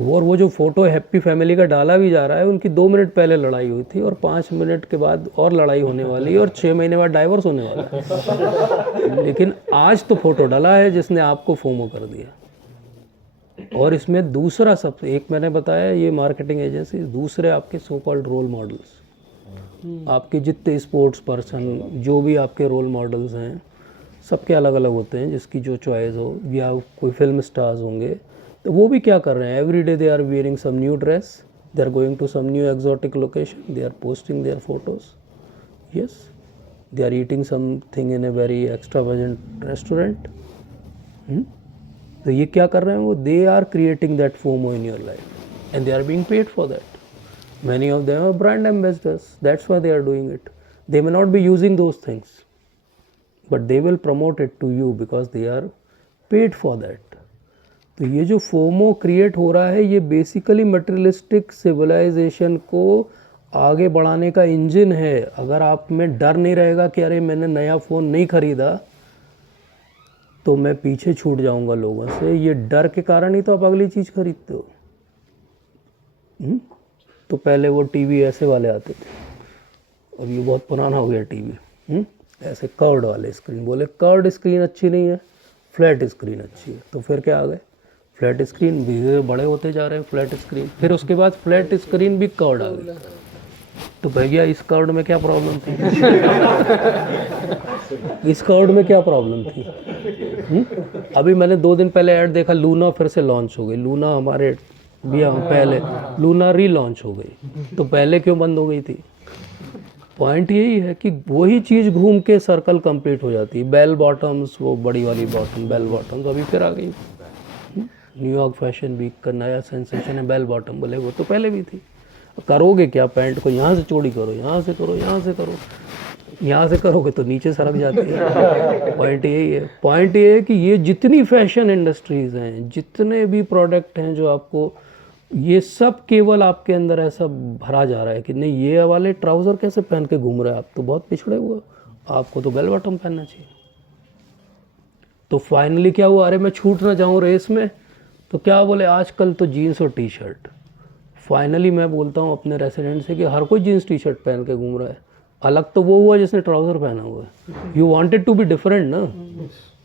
और वो जो फोटो हैप्पी फैमिली का डाला भी जा रहा है, उनकी 2 मिनट पहले लड़ाई हुई थी और 5 मिनट के बाद और लड़ाई होने वाली है और 6 महीने बाद डाइवोर्स होने वाला है। लेकिन आज तो फोटो डाला है जिसने आपको फोमो कर दिया। और इसमें दूसरा सबसे, एक मैंने बताया ये मार्केटिंग एजेंसी, दूसरे आपके सो कॉल्ड रोल मॉडल्स, आपके जितने स्पोर्ट्स पर्सन जो भी आपके रोल मॉडल्स हैं, सबके अलग अलग होते हैं, जिसकी जो चॉइस हो, या कोई फिल्म स्टार्स होंगे, तो वो भी क्या कर रहे हैं? Every day they are wearing some new dress, they are going to some new exotic location, they are posting their photos, yes, they are eating something in a very extravagant restaurant. तो ये क्या कर रहे हैं वो? They are creating that FOMO in your life and they are being paid for that. Many of them are brand ambassadors. That's why they are doing it. They may not be using those things, but they will promote it to you because they are paid for that. तो ये जो FOMO create हो रहा है, ये basically materialistic civilisation को आगे बढ़ाने का इंजन है। अगर आप में डर नहीं रहेगा कि अरे मैंने नया फ़ोन नहीं खरीदा तो मैं पीछे छूट जाऊंगा लोगों से, ये डर के कारण ही तो आप अगली चीज़ खरीदते हो। तो पहले वो टीवी ऐसे वाले आते थे, अब ये बहुत पुराना हो गया टीवी, ऐसे कर्व्ड वाले स्क्रीन। बोले कर्व्ड स्क्रीन अच्छी नहीं है, फ्लैट स्क्रीन अच्छी है। तो फिर क्या आ गए? फ्लैट स्क्रीन भी बड़े होते जा रहे हैं, फ्लैट स्क्रीन, फिर उसके बाद फ्लैट स्क्रीन भी कर्व्ड आ गई। तो भैया इस कर्व्ड में क्या प्रॉब्लम थी? इस कर्व्ड में क्या प्रॉब्लम थी? अभी मैंने 2 दिन पहले ऐड देखा, लूना फिर से लॉन्च हो गई। लूना हमारे भी पहले लूना रीलॉन्च हो गई, तो पहले क्यों बंद हो गई थी? पॉइंट यही है कि वही चीज़ घूम के सर्कल कंप्लीट हो जाती है। बेल बॉटम्स, वो बड़ी वाली बॉटम बेल बॉटम्स अभी फिर आ गई। न्यूयॉर्क फैशन वीक का नया सेंसेशन है बेल बॉटम। बोले वो तो पहले भी थी। करोगे क्या? पैंट को यहाँ से चौड़ी करो, यहाँ से करो, यहाँ से करो, यहाँ से करोगे तो नीचे सरक जाती है। पॉइंट यही है। पॉइंट ये है कि ये जितनी फैशन इंडस्ट्रीज़ हैं, जितने भी प्रोडक्ट हैं जो आपको, ये सब केवल आपके अंदर ऐसा भरा जा रहा है कि नहीं ये वाले ट्राउज़र कैसे पहन के घूम रहे हैं, आप तो बहुत पिछड़े हुए, आपको तो बेल बॉटम पहनना चाहिए। तो फाइनली क्या हुआ? अरे मैं छूट ना जाऊँ रेस में, तो क्या बोले आजकल तो जीन्स और टी शर्ट। फाइनली मैं बोलता हूँ अपने रेसिडेंट से कि हर कोई जीन्स टी शर्ट पहन के घूम रहा है। अलग तो वो हुआ जिसने ट्राउज़र पहना हुआ है। You wanted to be different ना,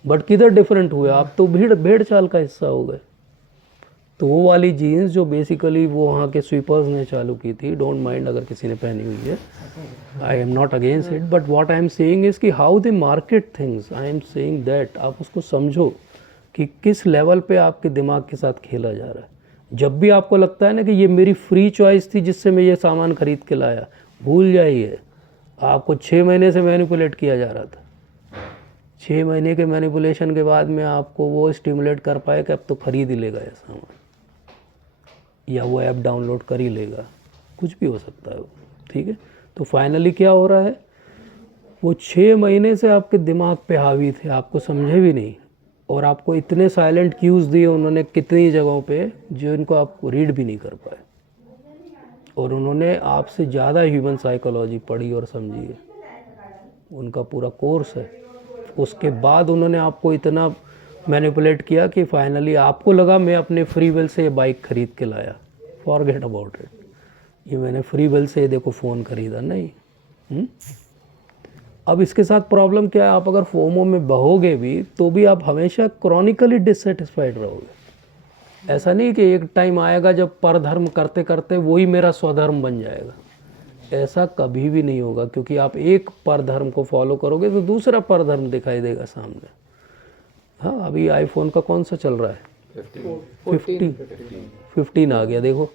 बट किधर डिफरेंट हुए आप? तो भेड़ चाल का हिस्सा हो गए। तो वो वाली जीन्स जो बेसिकली वो वहाँ के स्वीपर्स ने चालू की थी, डोंट माइंड अगर किसी ने पहनी हुई है, I am not against it, but what I am saying is कि how they market things, I am saying that आप उसको समझो कि किस लेवल पे आपके दिमाग के साथ खेला जा रहा है। जब भी आपको लगता है ना कि ये मेरी फ्री चॉइस थी जिससे मैं ये सामान खरीद के लाया, भूल जाइए, आपको 6 महीने से मैनिपुलेट किया जा रहा था। 6 महीने के मैनिपुलेशन के बाद में आपको वो स्टिमुलेट कर पाए कि अब तो खरीद ही लेगा ये सामान, या वो ऐप डाउनलोड कर ही लेगा, कुछ भी हो सकता है वो, ठीक है। तो फाइनली क्या हो रहा है, वो 6 महीने से आपके दिमाग पे हावी थे, आपको समझे भी नहीं, और आपको इतने साइलेंट क्यूज़ दिए उन्होंने कितनी जगहों पे जो इनको आप रीड भी नहीं कर पाए, और उन्होंने आपसे ज़्यादा ह्यूमन साइकोलॉजी पढ़ी और समझी है, उनका पूरा कोर्स है। उसके बाद उन्होंने आपको इतना मैनिपुलेट किया कि फाइनली आपको लगा मैं अपने फ्री विल से ये बाइक खरीद के लाया, फॉरगेट अबाउट इट, ये मैंने फ्री विल से देखो फ़ोन खरीदा नहीं। अब इसके साथ प्रॉब्लम क्या है, आप अगर फोमो में बहोगे भी तो भी आप हमेशा क्रॉनिकली डिससेटिस्फाइड रहोगे। ऐसा नहीं कि एक टाइम आएगा जब परधर्म करते करते वही मेरा स्वधर्म बन जाएगा, ऐसा कभी भी नहीं होगा, क्योंकि आप एक परधर्म को फॉलो करोगे तो दूसरा परधर्म दिखाई देगा सामने। हाँ, अभी आईफोन का कौन सा चल रहा है, 15 आ गया, देखो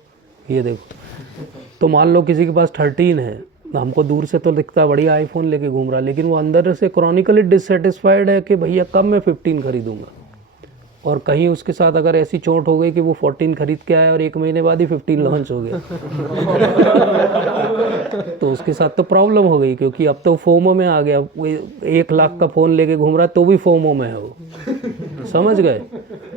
ये देखो। तो मान लो किसी के पास 13 है, हमको दूर से तो दिखता बढ़िया आईफोन लेके घूम रहा है, लेकिन वो अंदर से क्रॉनिकली डिससेटिस्फाइड है कि भैया कब मैं 15 खरीदूंगा, और कहीं उसके साथ अगर ऐसी चोट हो गई कि वो 14 खरीद के आया और 1 महीने बाद ही 15 लॉन्च हो गया तो उसके साथ तो प्रॉब्लम हो गई, क्योंकि अब तो फोमो में आ गया, वो 1 लाख का फ़ोन लेके घूम रहा है तो भी फोमो में है वो, समझ गए।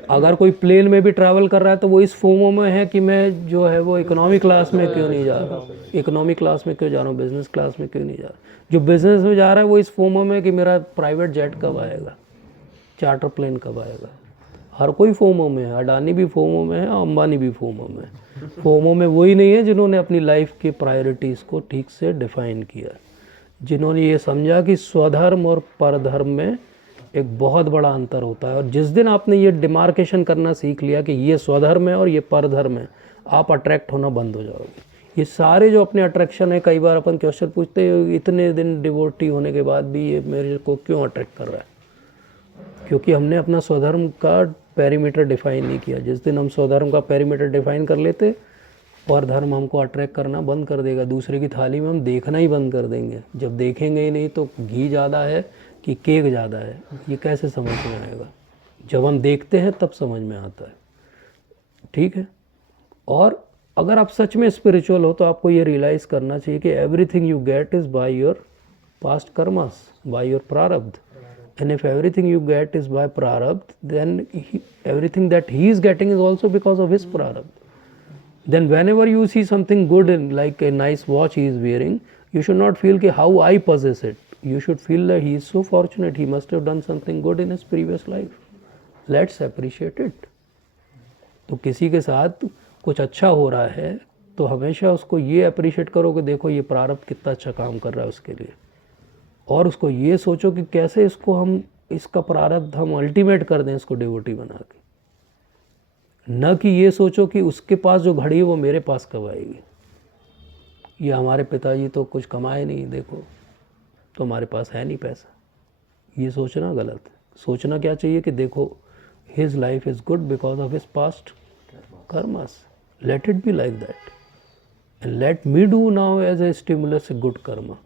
अगर कोई प्लेन में भी ट्रैवल कर रहा है तो वो इस फोमो में है कि मैं जो है वो इकोनॉमी क्लास में क्यों नहीं जा रहा, इकोनॉमी क्लास में क्यों जा रहा हूँ, बिज़नेस क्लास में क्यों नहीं जा रहा। जो बिज़नेस में जा रहा है वो इस फोमो में कि मेरा प्राइवेट जेट कब आएगा, चार्टर प्लेन कब आएगा। हर कोई फोमो में है, अडानी भी फोमो में है, अंबानी भी फोमो में है। फोमो में वही नहीं है जिन्होंने अपनी लाइफ की प्रायोरिटीज़ को ठीक से डिफाइन किया, जिन्होंने ये समझा कि स्वधर्म और परधर्म में एक बहुत बड़ा अंतर होता है। और जिस दिन आपने ये डिमार्केशन करना सीख लिया कि ये स्वधर्म है और ये परधर्म है, आप अट्रैक्ट होना बंद हो जाओगे। ये सारे जो अपने अट्रैक्शन है, कई बार अपन क्वेश्चन पूछते हैं इतने दिन डिवोटी होने के बाद भी ये मेरे को क्यों अट्रैक्ट कर रहा है, क्योंकि हमने अपना स्वधर्म का पेरीमीटर डिफाइन नहीं किया। जिस दिन हम स्वधर्म का पेरीमीटर डिफाइन कर लेते, और धर्म हमको अट्रैक्ट करना बंद कर देगा, दूसरे की थाली में हम देखना ही बंद कर देंगे। जब देखेंगे ही नहीं तो घी ज़्यादा है कि केक ज़्यादा है, ये कैसे समझ में आएगा। जब हम देखते हैं तब समझ में आता है, ठीक है। और अगर आप सच में स्पिरिचुअल हो तो आपको ये रियलाइज़ करना चाहिए कि everything you get is by your past karmas, by your प्रारब्ध। And if everything you get is by prarabdha, then everything that he is getting is also because of his prarabdha. Then whenever you see something good in, like a nice watch he is wearing, you should not feel कि how I possess it. You should feel that he is so fortunate, he must have done something good in his previous life. Let's appreciate it. तो किसी के साथ कुछ अच्छा हो रहा है तो हमेशा उसको ये अप्रिशिएट करो कि देखो ये प्रारब्ध कितना अच्छा काम कर रहा है उसके लिए, और उसको ये सोचो कि कैसे इसको हम, इसका प्रारब्ध हम अल्टीमेट कर दें इसको डिवोटी बना के, न कि ये सोचो कि उसके पास जो घड़ी है वो मेरे पास कब आएगी। ये हमारे पिताजी तो कुछ कमाए नहीं, देखो तो हमारे पास है नहीं पैसा, ये सोचना गलत है। सोचना क्या चाहिए कि देखो his life is good because of his past karmas, let it be like that, and let me do now as a stimulus a good karma.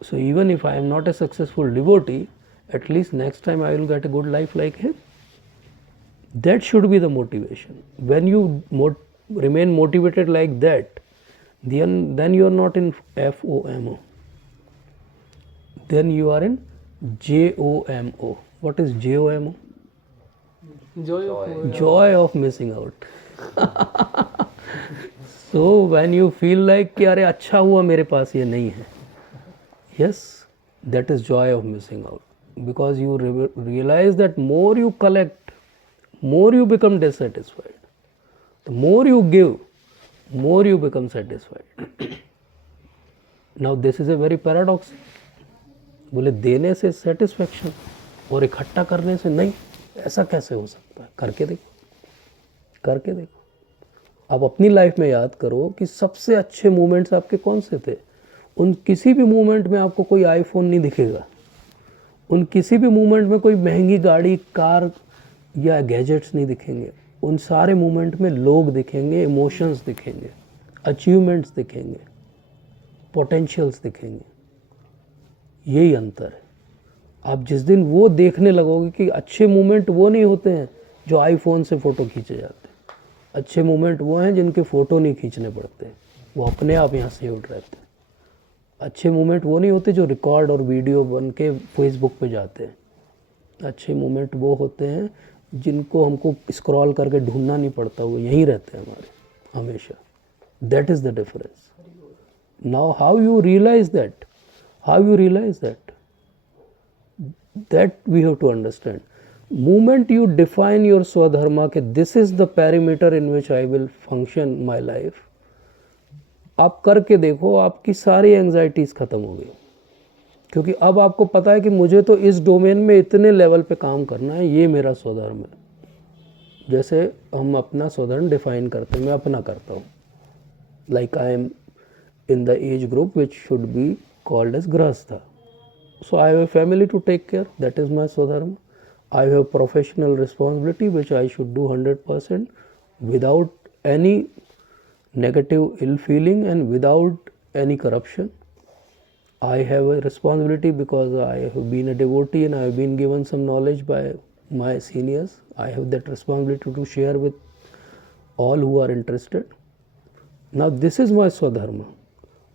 So even if I am not a successful devotee, at least next time I will get a good life like him. That should be the motivation. When you remain motivated like that, then you are not in FOMO. Then you are in JOMO. What is JOMO? Joy of missing out. So when you feel like कि अरे अच्छा हुआ मेरे पास ये नहीं है. Yes, that is joy of missing out, because you realize that more you collect, more you become dissatisfied. The more you give, more you become satisfied. Now this is a very paradox. बोले देने से satisfaction और इकट्ठा करने से नहीं, ऐसा कैसे हो सकता है? करके देखो. करके देखो। आप अपनी लाइफ में याद करो कि सबसे अच्छे मोमेंट्स आपके कौन से थे। उन किसी भी मोमेंट में आपको कोई आईफोन नहीं दिखेगा, उन किसी भी मोमेंट में कोई महंगी गाड़ी, कार या गैजेट्स नहीं दिखेंगे। उन सारे मोमेंट में लोग दिखेंगे, इमोशंस दिखेंगे, अचीवमेंट्स दिखेंगे, पोटेंशियल्स दिखेंगे। यही अंतर है। आप जिस दिन वो देखने लगोगे कि अच्छे मोमेंट वो नहीं होते हैं जो आईफोन से फ़ोटो खींचे जाते हैं, अच्छे मोमेंट वो हैं जिनके फ़ोटो नहीं खींचने पड़ते, वो अपने आप यहाँ सेव्ड रहते हैं। अच्छे मोमेंट वो नहीं होते जो रिकॉर्ड और वीडियो बन के फेसबुक पे जाते हैं। अच्छे मोमेंट वो होते हैं जिनको हमको स्क्रॉल करके ढूंढना नहीं पड़ता, वो यहीं रहते हैं हमारे हमेशा। That is the difference. Now how you realize that, how you realize that, that we have to understand. Moment you define your swadharma कि this is the perimeter in which I will function my life, आप करके देखो, आपकी सारी anxieties खत्म हो गई। क्योंकि अब आपको पता है कि मुझे तो इस डोमेन में इतने लेवल पे काम करना है, ये मेरा स्वधर्म है। जैसे हम अपना स्वधर्म डिफाइन करते हैं, मैं अपना करता हूँ, like I am in the age group which should be called as grihastha. So I have a family to take care, that is my Swadharma. I have professional responsibility which I should do 100% without any negative ill feeling and without any corruption. I have a responsibility because I have been a devotee and I have been given some knowledge by my seniors. I have that responsibility to share with all who are interested. Now this is my Swadharma.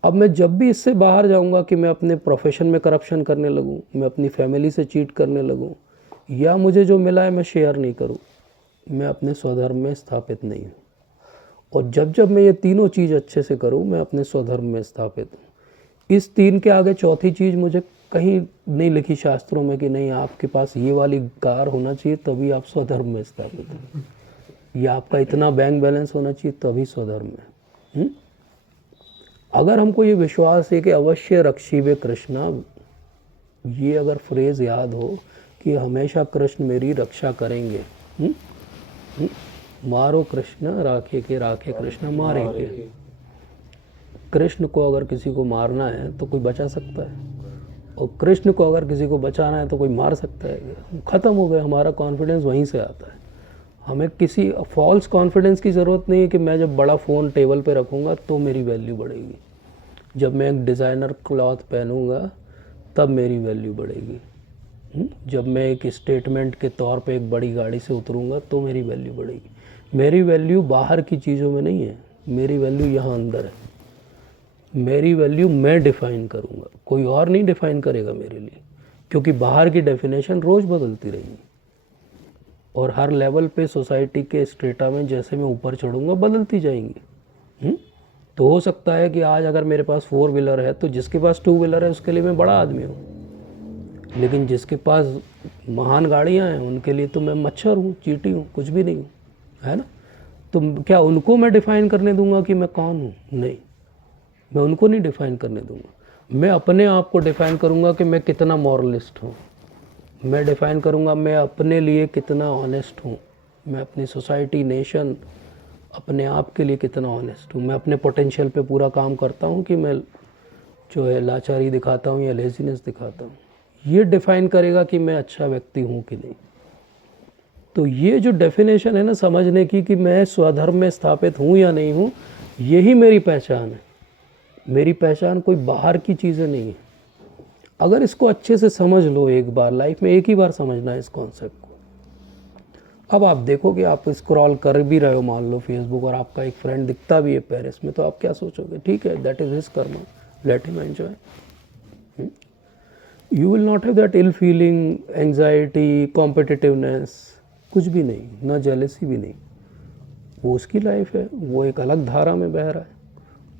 अब मैं जब भी इससे बाहर जाऊंगा कि मैं अपने प्रोफेशन में करप्शन करने लगूं, मैं अपनी फैमिली से चीट करने लगूं, या मुझे जो मिला है मैं शेयर नहीं करूं, मैं अपने स्वधर्म में स्थापित नहीं हूं. और जब जब मैं ये तीनों चीज़ अच्छे से करूं, मैं अपने स्वधर्म में स्थापित हूं. इस तीन के आगे चौथी चीज़ मुझे कहीं नहीं लिखी शास्त्रों में कि नहीं आपके पास ये वाली कार होना चाहिए तभी आप स्वधर्म में स्थापित हैं, या आपका इतना बैंक बैलेंस होना चाहिए तभी स्वधर्म में. अगर हमको ये विश्वास है कि अवश्य रक्षिबे कृष्णा, ये अगर फ्रेज़ याद हो कि हमेशा कृष्ण मेरी रक्षा करेंगे, मारो कृष्ण राखे के राखे कृष्ण मारेंगे. कृष्ण को अगर किसी को मारना है तो कोई बचा सकता है, और कृष्ण को अगर किसी को बचाना है तो कोई मार सकता है. ख़त्म हो गया. हमारा कॉन्फिडेंस वहीं से आता है. हमें किसी फॉल्स कॉन्फिडेंस की ज़रूरत नहीं है कि मैं जब बड़ा फ़ोन टेबल पे रखूँगा तो मेरी वैल्यू बढ़ेगी, जब मैं एक डिज़ाइनर क्लॉथ पहनूँगा तब मेरी वैल्यू बढ़ेगी, जब मैं एक स्टेटमेंट के तौर पे एक बड़ी गाड़ी से उतरूँगा तो मेरी वैल्यू बढ़ेगी. मेरी वैल्यू बाहर की चीज़ों में नहीं है, मेरी वैल्यू यहाँ अंदर है. मेरी वैल्यू मैं डिफ़ाइन करूँगा, कोई और नहीं डिफ़ाइन करेगा मेरे लिए, क्योंकि बाहर की डेफिनेशन रोज़ बदलती रहेगी और हर लेवल पे सोसाइटी के स्ट्रेटा में जैसे मैं ऊपर चढ़ूँगा बदलती जाएंगी. तो हो सकता है कि आज अगर मेरे पास 4 व्हीलर है तो जिसके पास 2 व्हीलर है उसके लिए मैं बड़ा आदमी हूँ, लेकिन जिसके पास महान गाड़ियाँ हैं उनके लिए तो मैं मच्छर हूँ, चींटी हूँ, कुछ भी नहीं हूँ, है ना. तो क्या उनको मैं डिफ़ाइन करने दूंगा कि मैं कौन हूँ? नहीं, मैं उनको नहीं डिफ़ाइन करने दूंगा. मैं अपने आप को डिफ़ाइन करूँगा कि मैं कितना मॉरलिस्ट हूँ. मैं डिफ़ाइन करूँगा मैं अपने लिए कितना ऑनेस्ट हूँ. मैं अपनी सोसाइटी, नेशन, अपने आप के लिए कितना ऑनेस्ट हूँ. मैं अपने पोटेंशियल पे पूरा काम करता हूँ कि मैं जो है लाचारी दिखाता हूँ या लेजीनेस दिखाता हूँ. ये डिफ़ाइन करेगा कि मैं अच्छा व्यक्ति हूँ कि नहीं. तो ये जो डेफिनेशन है ना समझने की कि मैं स्वधर्म में स्थापित हूँ या नहीं हूँ, यही मेरी पहचान है. मेरी पहचान कोई बाहर की चीज़ें नहीं है. अगर इसको अच्छे से समझ लो, एक बार लाइफ में एक ही बार समझना है इस कॉन्सेप्ट को. अब आप देखो कि आप स्क्रॉल कर भी रहे हो मान लो फेसबुक और आपका एक फ्रेंड दिखता भी है पेरिस में, तो आप क्या सोचोगे? ठीक है, that is his karma, let him enjoy. You will not have that ill feeling, anxiety, competitiveness, कुछ भी नहीं, ना जेलेसी भी नहीं. वो उसकी लाइफ है, वो एक अलग धारा में बह रहा है,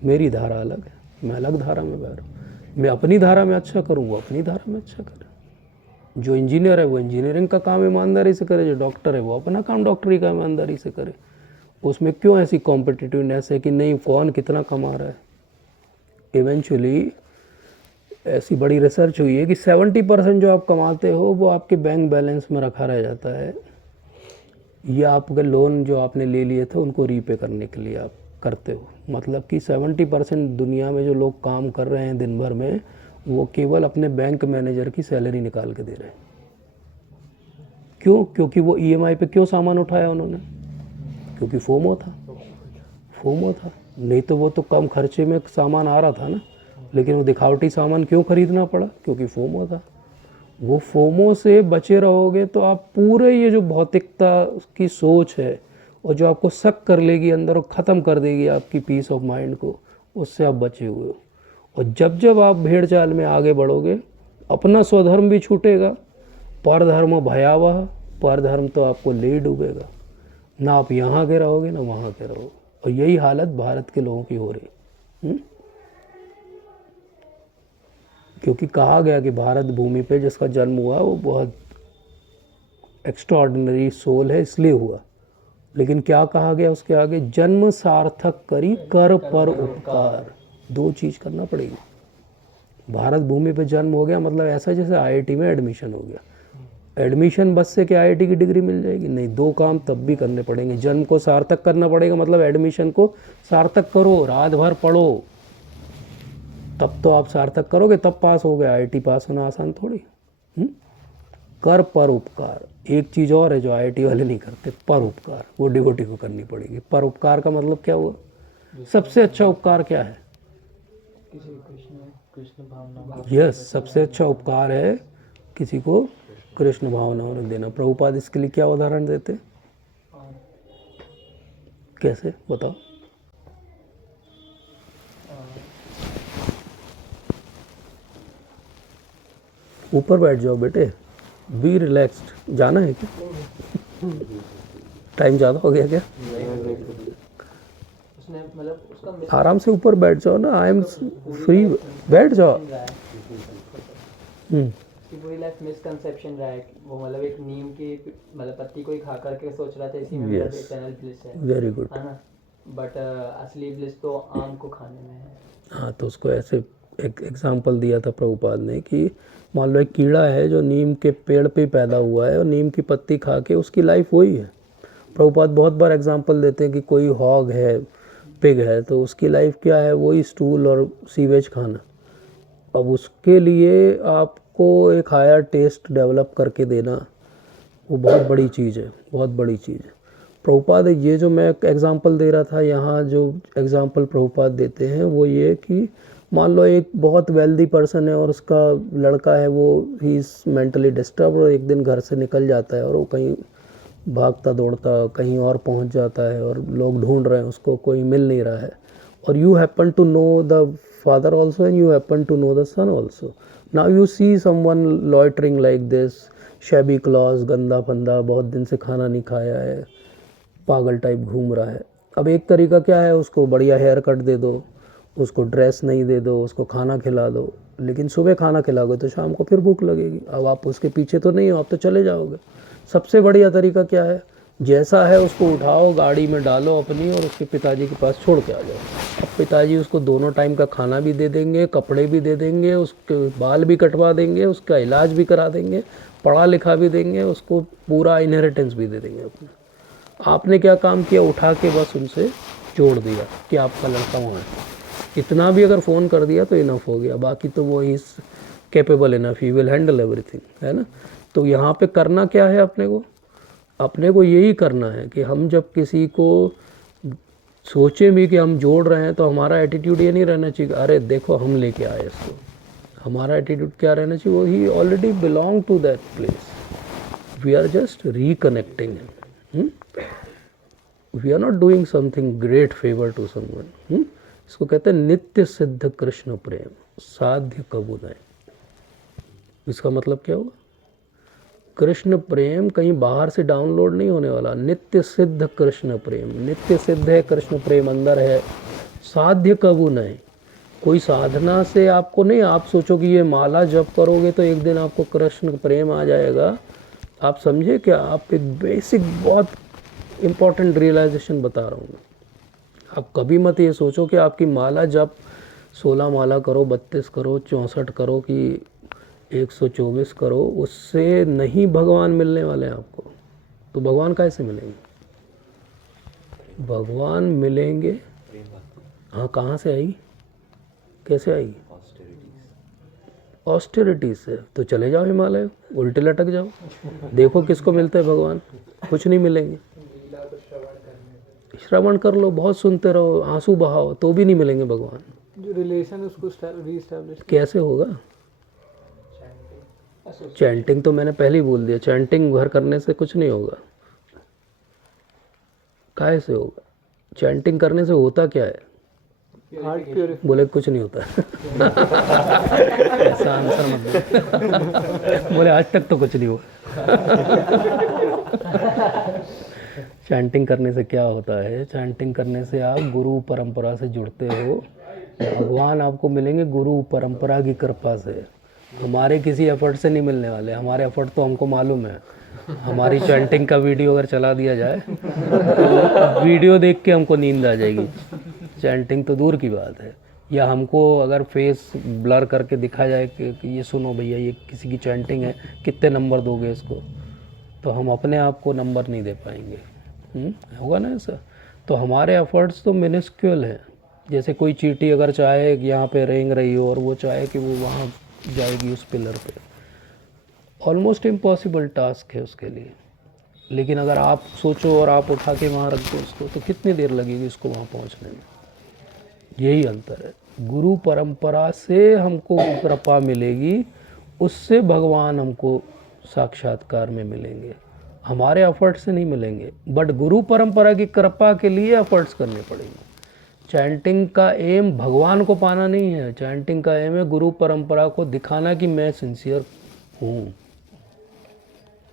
मेरी धारा अलग है, मैं अलग धारा में बह रहा हूँ. मैं अपनी धारा में अच्छा करूँ, वो अपनी धारा में अच्छा करे. जो इंजीनियर है वो इंजीनियरिंग का काम ईमानदारी से करे, जो डॉक्टर है वो अपना काम डॉक्टरी का ईमानदारी से करे. उसमें क्यों ऐसी कॉम्पिटिटिवनेस है कि नहीं कौन कितना कमा रहा है? इवेंचुअली ऐसी बड़ी रिसर्च हुई है कि 70% जो आप कमाते हो वो आपके बैंक बैलेंस में रखा रह जाता है. ये आपके लोन जो आपने ले लिए थे उनको रीपे करने के लिए आप करते हो। मतलब कि 70% दुनिया में जो लोग काम कर रहे हैं दिन भर में, वो केवल अपने बैंक मैनेजर की सैलरी निकाल के दे रहे हैं। क्यों? क्योंकि वो ईएमआई पे क्यों सामान उठाया उन्होंने? क्योंकि फोमो था। फोमो था, नहीं तो वो तो कम खर्चे में सामान आ रहा था ना, लेकिन वो दिखावटी सामान क्यों खरीदना पड़ा? क्योंकि फोमो था। वो फोमो से बचे रहोगे तो आप पूरे ये जो भौतिकता की सोच है और जो आपको शक कर लेगी अंदर और ख़त्म कर देगी आपकी पीस ऑफ माइंड को, उससे आप बचे हुए हो। और जब जब आप भेड़ चाल में आगे बढ़ोगे, अपना स्वधर्म भी छूटेगा, परधर्म भयावह, परधर्म तो आपको ले ही डूबेगा। ना आप यहाँ के रहोगे ना वहाँ के रहोगे। और यही हालत भारत के लोगों की हो रही। क्योंकि कहा गया कि भारत भूमि पे जिसका जन्म हुआ वो बहुत एक्स्ट्राऑर्डिनरी सोल है, इसलिए हुआ। लेकिन क्या कहा गया उसके आगे? जन्म सार्थक करी कर पर उपकार। दो चीज़ करना पड़ेगी। भारत भूमि पे जन्म हो गया मतलब ऐसा जैसे आईआईटी में एडमिशन हो गया। एडमिशन बस से क्या आईआईटी की डिग्री मिल जाएगी? नहीं, दो काम तब भी करने पड़ेंगे। जन्म को सार्थक करना पड़ेगा, मतलब एडमिशन को सार्थक करो, रात भर पढ़ो, तब तो आप सार्थक करोगे, तब पास हो गए। आईआईटी पास होना आसान थोड़ी। कर पर उपकार। एक चीज़ और है जो आईआईटी वाले नहीं करते, पर उपकार। वो डिवोटी को करनी पड़ेगी। पर उपकार का मतलब क्या हुआ? सबसे अच्छा उपकार क्या है? कृष्ण भावना। यस, सबसे अच्छा उपकार है किसी को कृष्ण भावना देना। प्रभुपाद इसके लिए क्या उदाहरण देते? कैसे बताओ? ऊपर बैठ जाओ बेटे, बी रिलैक्स्ड। जाना है क्या? टाइम ज़्यादा हो गया क्या? उसने मतलब उसका आराम से ऊपर बैठ जाओ ना। आई एम फ्री, बैठ जाओ। कि पूरी लाइफ मिसकंसेप्शन रहा है। वो मतलब एक नीम की मतलब पत्ती को ही खा करके सोच रहा था इसी में मतलब इटर्नल ब्लिस है। वेरी गुड, है ना? बट असली ब्लिस तो आम को खाने में है। हाँ, तो उसको ऐसे एक एग्जाम्पल दिया था प्रभुपाद ने कि मान लो एक कीड़ा है जो नीम के पेड़ पे पैदा हुआ है और नीम की पत्ती खा के उसकी लाइफ वही है। प्रभुपाद बहुत बार एग्जाम्पल देते हैं कि कोई हॉग है, पिग है, तो उसकी लाइफ क्या है? वही स्टूल और सीवेज खाना। अब उसके लिए आपको एक हायर टेस्ट डेवलप करके देना, वो बहुत बड़ी चीज़ है, बहुत बड़ी चीज़ है। प्रभुपाद ये जो मैं एग्जांपल दे रहा था, यहाँ जो एग्जांपल प्रभुपाद देते हैं वो ये कि मान लो एक बहुत वेल्दी पर्सन है और उसका लड़का है वो ही इज़ मेंटली डिस्टर्ब, और एक दिन घर से निकल जाता है और वो कहीं भागता दौड़ता कहीं और पहुंच जाता है और लोग ढूंढ रहे हैं उसको, कोई मिल नहीं रहा है। और you happen to know the father also and you happen to know the son also. Now you see someone loitering like this, shabby clothes, गंदा फंदा, बहुत दिन से खाना नहीं खाया है, पागल टाइप घूम रहा है। अब एक तरीका क्या है? उसको बढ़िया हेयर कट दे दो, उसको ड्रेस नहीं दे दो, उसको खाना खिला दो। लेकिन सुबह खाना खिलाओगे तो शाम को फिर भूख लगेगी। अब आप उसके पीछे तो नहीं हो, आप तो चले जाओगे। सबसे बढ़िया तरीका क्या है? जैसा है उसको उठाओ, गाड़ी में डालो अपनी और उसके पिताजी के पास छोड़ के आ जाओ। अब पिताजी उसको दोनों टाइम का खाना भी दे देंगे, कपड़े भी दे देंगे, उसके बाल भी कटवा देंगे, उसका इलाज भी करा देंगे, पढ़ा लिखा भी देंगे, उसको पूरा इनहेरिटेंस भी दे देंगे अपना। आपने क्या काम किया? उठा के बस उनसे जोड़ दिया कि आपका लड़का वहाँ है। इतना भी अगर फ़ोन कर दिया तो इनफ हो गया, बाकी तो वो is capable enough, he will handle everything, है ना? तो यहाँ पे करना क्या है अपने को? अपने को यही करना है कि हम जब किसी को सोचें भी कि हम जोड़ रहे हैं तो हमारा एटीट्यूड ये नहीं रहना चाहिए अरे देखो हम लेके आए इसको। हमारा एटीट्यूड क्या रहना चाहिए? वो ही already belong to that place, we are just reconnecting, we are not doing something great favour to someone. इसको कहते हैं नित्य सिद्ध कृष्ण प्रेम, साध्य कबू नहीं। इसका मतलब क्या हुआ? कृष्ण प्रेम कहीं बाहर से डाउनलोड नहीं होने वाला। नित्य सिद्ध कृष्ण प्रेम, नित्य सिद्ध है कृष्ण प्रेम, अंदर है। साध्य कबू नहीं, कोई साधना से आपको नहीं। आप सोचो कि ये माला जप करोगे तो एक दिन आपको कृष्ण प्रेम आ जाएगा। आप समझे क्या? आप एक बेसिक बहुत इम्पॉर्टेंट रियलाइजेशन बता रहा हूँ। आप कभी मत ये सोचो कि आपकी माला जप 16 माला करो, 32 करो, 64 करो कि 124 करो, उससे नहीं भगवान मिलने वाले हैं आपको। तो भगवान कैसे मिलेंगे? भगवान मिलेंगे, हाँ, कहाँ से आएगी, कैसे आएगी? ऑस्टेरिटीज से। तो चले जाओ हिमालय, उल्टे लटक जाओ, देखो किसको मिलते हैं भगवान, कुछ नहीं मिलेंगे। श्रवण कर लो, बहुत सुनते रहो, आंसू बहाओ, तो भी नहीं मिलेंगे भगवान। जो रिलेशन है उसको रीस्टैब्लिश कैसे होगा? चैंटिंग तो मैंने पहले ही बोल दिया, चैंटिंग भर करने से कुछ नहीं होगा। काहे से होगा? चैंटिंग करने से होता क्या है? Heart purify. बोले कुछ नहीं होता। ऐसा आंसर मत दो। बोले आज तक तो कुछ नहीं हुआ। चैंटिंग करने से क्या होता है? चैंटिंग करने से आप गुरु परंपरा से जुड़ते हो, भगवान आपको मिलेंगे गुरु परंपरा की कृपा से। हमारे किसी एफर्ट से नहीं मिलने वाले, हमारे एफर्ट तो हमको मालूम है। हमारी चैंटिंग का वीडियो अगर चला दिया जाए तो वीडियो देख के हमको नींद आ जाएगी। चैंटिंग तो दूर की बात है। या हमको अगर फेस ब्लर करके दिखा जाए कि ये सुनो भैया ये किसी की चैंटिंग है, कितने नंबर दोगे इसको, तो हम अपने आप को नंबर नहीं दे पाएंगे। होगा ना ऐसा? तो हमारे एफर्ट्स तो मिनिस्क्यूल हैं। जैसे कोई चींटी अगर चाहे कि यहाँ पे रेंग रही हो और वो चाहे कि वो वहाँ जाएगी उस पिलर पे, ऑलमोस्ट इम्पॉसिबल टास्क है उसके लिए। लेकिन अगर आप सोचो और आप उठा के वहाँ रख दो उसको, तो कितनी देर लगेगी उसको वहाँ पहुँचने में? यही अंतर है। गुरु परंपरा से हमको कृपा मिलेगी, उससे भगवान हमको साक्षात्कार में मिलेंगे, हमारे एफर्ट से नहीं मिलेंगे। बट गुरु परंपरा की कृपा के लिए एफर्ट्स करने पड़ेंगे। चैंटिंग का एम भगवान को पाना नहीं है, चैंटिंग का एम है गुरु परंपरा को दिखाना कि मैं सिंसियर हूँ।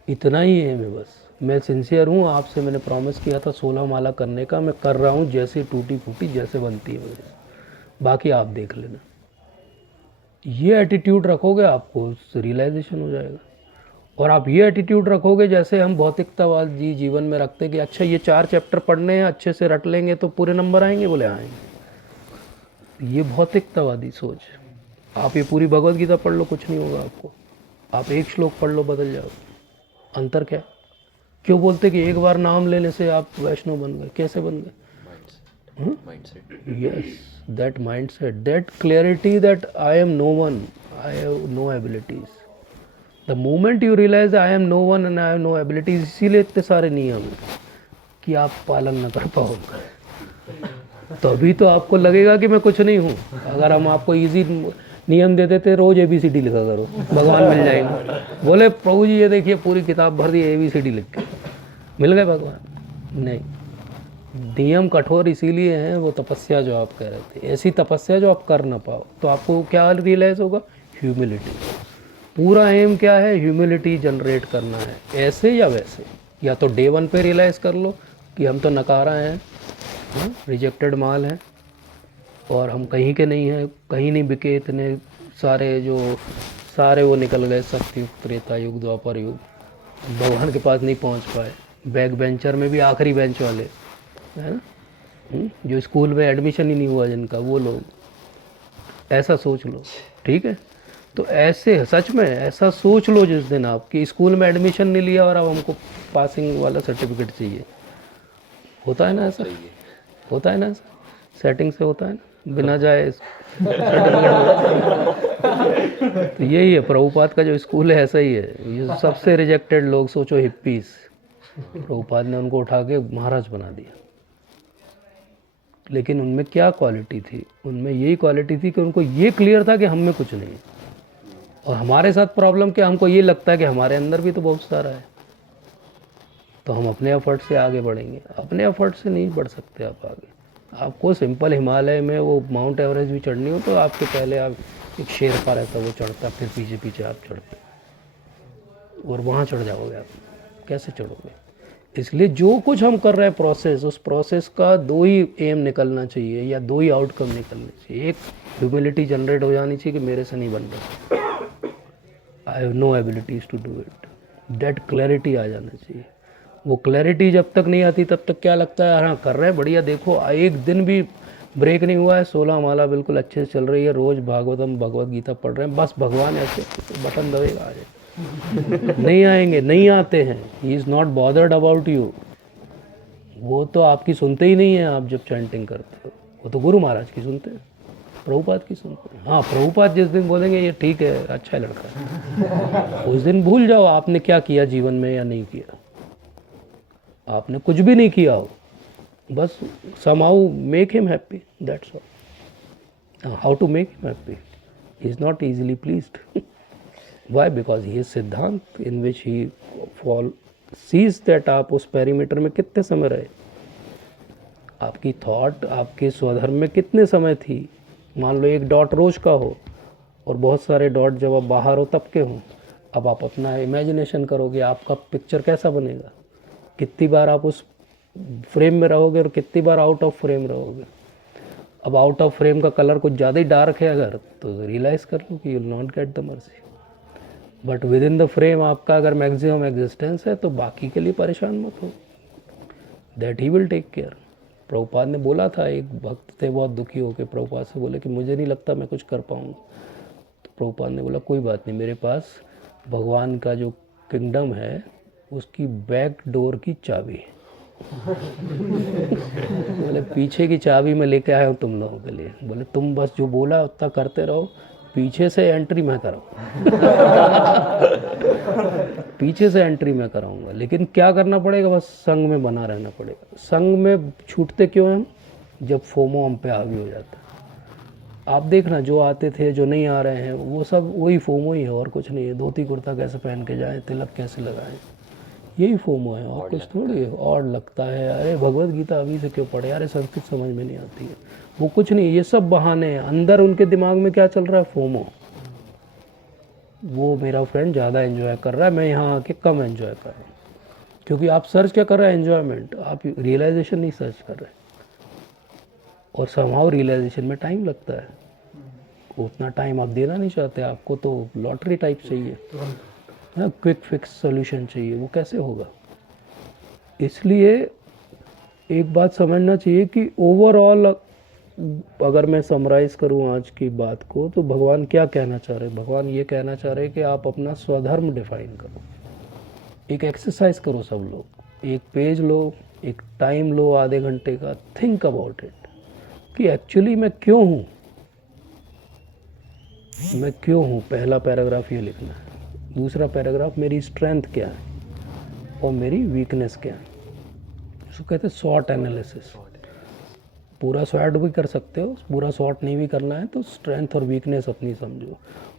इतना ही एम है बस। मैं सिंसियर हूँ, आपसे मैंने प्रॉमिस किया था 16 माला करने का, मैं कर रहा हूँ जैसे टूटी फूटी जैसे बनती है मुझे, बाकी आप देख लेना। ये एटीट्यूड रखोगे आपको रियलाइजेशन हो जाएगा। और आप ये एटीट्यूड रखोगे जैसे हम भौतिकतावादी जीवन में रखते कि अच्छा ये 4 चैप्टर पढ़ने हैं, अच्छे से रट लेंगे तो पूरे नंबर आएंगे, बोले आएंगे। ये भौतिकतावादी सोच। आप ये पूरी भगवद गीता पढ़ लो, कुछ नहीं होगा आपको। आप एक श्लोक पढ़ लो, बदल जाओ। अंतर क्या? क्यों बोलते कि एक बार नाम लेने से आप वैष्णव बन गए? कैसे बन गए? Yes, that mindset, that clarity that I am no one, I have no abilities. The moment you realize I am no one and I have no abilities, इसीलिए इतने सारे नियम कि आप पालन न कर पाओगे। तो अभी तो आपको लगेगा कि मैं कुछ नहीं हूँ। अगर हम आपको इजी नियम दे देते, रोज ABCD लिखा करो, भगवान मिल जाएंगे। बोले प्रभु जी ये देखिए पूरी किताब भर दी ABCD लिख के, मिल गए भगवान? नहीं। नियम कठोर इसीलिए हैं, वो तपस्या जो आप कह रहे थे, ऐसी तपस्या जो आप कर ना पाओ। तो आपको क्या रियलाइज होगा? ह्यूमिलिटी। पूरा एम क्या है? ह्यूमिलिटी जनरेट करना है, ऐसे या वैसे। या तो डे 1 पे रियलाइज़ कर लो कि हम तो नकारा हैं, रिजेक्टेड माल हैं, और हम कहीं के नहीं हैं, कहीं नहीं बिके। इतने सारे वो निकल गए, सत्युग, त्रेता युग, द्वापर युग, भगवान के पास नहीं पहुंच पाए। बैक बेंचर में भी आखिरी बेंच वाले, है ना, जो स्कूल में एडमिशन ही नहीं हुआ जिनका, वो लोग। ऐसा सोच लो, ठीक है? तो ऐसे सच में ऐसा सोच लो जिस दिन आपकी स्कूल में एडमिशन नहीं लिया और अब हमको पासिंग वाला सर्टिफिकेट चाहिए। होता है ना ऐसा? होता है ना ऐसा? सेटिंग से होता है ना, बिना जाए तो यही है प्रभुपाद का जो स्कूल है, ऐसा ही है। ये सबसे रिजेक्टेड लोग, सोचो हिप्पीज, प्रभुपाद ने उनको उठा के महाराज बना दिया। लेकिन उनमें क्या क्वालिटी थी? उनमें यही क्वालिटी थी कि उनको ये क्लियर था कि हम में कुछ नहीं है। और हमारे साथ प्रॉब्लम क्या, हमको ये लगता है कि हमारे अंदर भी तो बहुत सारा है, तो हम अपने एफर्ट से आगे बढ़ेंगे। अपने एफर्ट से नहीं बढ़ सकते आप आगे। आपको सिंपल हिमालय में वो माउंट एवरेस्ट भी चढ़नी हो तो आपके पहले आप एक शेरपा रहता वो चढ़ता, फिर पीछे पीछे आप चढ़ते, और वहाँ चढ़ जाओगे आप। कैसे चढ़ोगे? इसलिए जो कुछ हम कर रहे हैं प्रोसेस, उस प्रोसेस का 2 ही एम निकलना चाहिए या 2 ही आउटकम निकलने चाहिए। एक, ह्यूमिलिटी जनरेट हो जानी चाहिए कि मेरे से नहीं बन रहा, I have no abilities to do it. That clarity आ जाना चाहिए। वो क्लैरिटी जब तक नहीं आती तब तक क्या लगता है, हाँ कर रहे हैं बढ़िया, देखो एक दिन भी ब्रेक नहीं हुआ है, 16 माला बिल्कुल अच्छे से चल रही है, रोज़ भागवतम भगवद गीता पढ़ रहे हैं, बस भगवान ऐसे बटन दबेगा आ जाए। नहीं आएंगे, नहीं आते हैं। He is not bothered about you. वो तो आपकी सुनते ही नहीं है आप जब चैंटिंग करते हो। वो तो गुरु महाराज की सुनते हैं, प्रभुपाद की सुनते हैं। हाँ, प्रभुपाद जिस दिन बोलेंगे ये ठीक है, अच्छा लड़का है, उस दिन भूल जाओ आपने क्या किया जीवन में या नहीं किया। आपने कुछ भी नहीं किया हो, बस somehow make him happy, that's all. Now, how to make him happy? He is not easily pleased. Why? Because he is सिद्धांत in which he sees that आप उस पेरीमीटर में कितने समय रहे, आपकी थॉट आपके स्वधर्म में कितने समय थी। मान लो एक डॉट रोज का हो और बहुत सारे डॉट जब आप बाहर हो तब के हों। अब आप अपना इमेजिनेशन करोगे, आपका पिक्चर कैसा बनेगा, कितनी बार आप उस फ्रेम में रहोगे और कितनी बार आउट ऑफ फ्रेम रहोगे। अब आउट ऑफ फ्रेम का कलर कुछ ज़्यादा ही डार्क है अगर, तो रियलाइज़ कर लो कि you will not get the mercy. But with in the frame आपका अगर मैक्सिमम एग्जिस्टेंस है तो बाकी के लिए परेशान मत हो, that he will take care. Prabhupada ने बोला था, एक भक्त थे बहुत दुखी होकर प्रभुपाद से बोले कि मुझे नहीं लगता मैं कुछ कर पाऊँगा। तो प्रभुपाद ने बोला कोई बात नहीं, मेरे पास भगवान का जो किंगडम है उसकी बैक डोर की चाबी है। बोले पीछे की चाबी मैं लेके आया हूँ तुम लोगों के लिए। बोले तुम बस जो बोला उतना करते रहो, पीछे से एंट्री मैं कराऊँ। पीछे से एंट्री मैं कराऊंगा, लेकिन क्या करना पड़ेगा, बस संग में बना रहना पड़ेगा। संग में छूटते क्यों हैं हम, जब फोमो हम पे हावी हो जाता है। आप देखना जो आते थे जो नहीं आ रहे हैं वो सब वही फोमो ही है और कुछ नहीं है। धोती कुर्ता कैसे पहन के जाएं, तिलक कैसे लगाएं, यही फोमो है और कुछ थोड़ी है। और लगता है अरे भगवत गीता अभी से क्यों पढ़े, अरे संस्कृत समझ में नहीं आती है, वो कुछ नहीं, ये सब बहाने हैं। अंदर उनके दिमाग में क्या चल रहा है, फोमो। वो मेरा फ्रेंड ज़्यादा एंजॉय कर रहा है, मैं यहाँ आके कम एंजॉय कर रहा हूँ। क्योंकि आप सर्च क्या कर रहे हैं, एंजॉयमेंट, आप रियलाइजेशन नहीं सर्च कर रहे। और समहाउ रियलाइजेशन में टाइम लगता है, उतना टाइम आप देना नहीं चाहते। आपको तो लॉटरी टाइप चाहिए, हाँ, क्विक फिक्स सोल्यूशन चाहिए, वो कैसे होगा। इसलिए एक बात समझना चाहिए कि ओवरऑल अगर मैं समराइज़ करूं आज की बात को, तो भगवान क्या कहना चाह रहे हैं। भगवान ये कहना चाह रहे हैं कि आप अपना स्वधर्म डिफाइन करो। एक एक्सरसाइज करो सब लोग, एक पेज लो, एक टाइम लो आधे घंटे का, थिंक अबाउट इट कि एक्चुअली मैं क्यों हूँ, मैं क्यों हूँ। पहला पैराग्राफ ये लिखना है। दूसरा पैराग्राफ मेरी स्ट्रेंथ क्या है और मेरी वीकनेस क्या है। इसको कहते हैं सॉर्ट एनालिसिस। पूरा सॉर्ट भी कर सकते हो, पूरा सॉर्ट नहीं भी करना है तो स्ट्रेंथ और वीकनेस अपनी समझो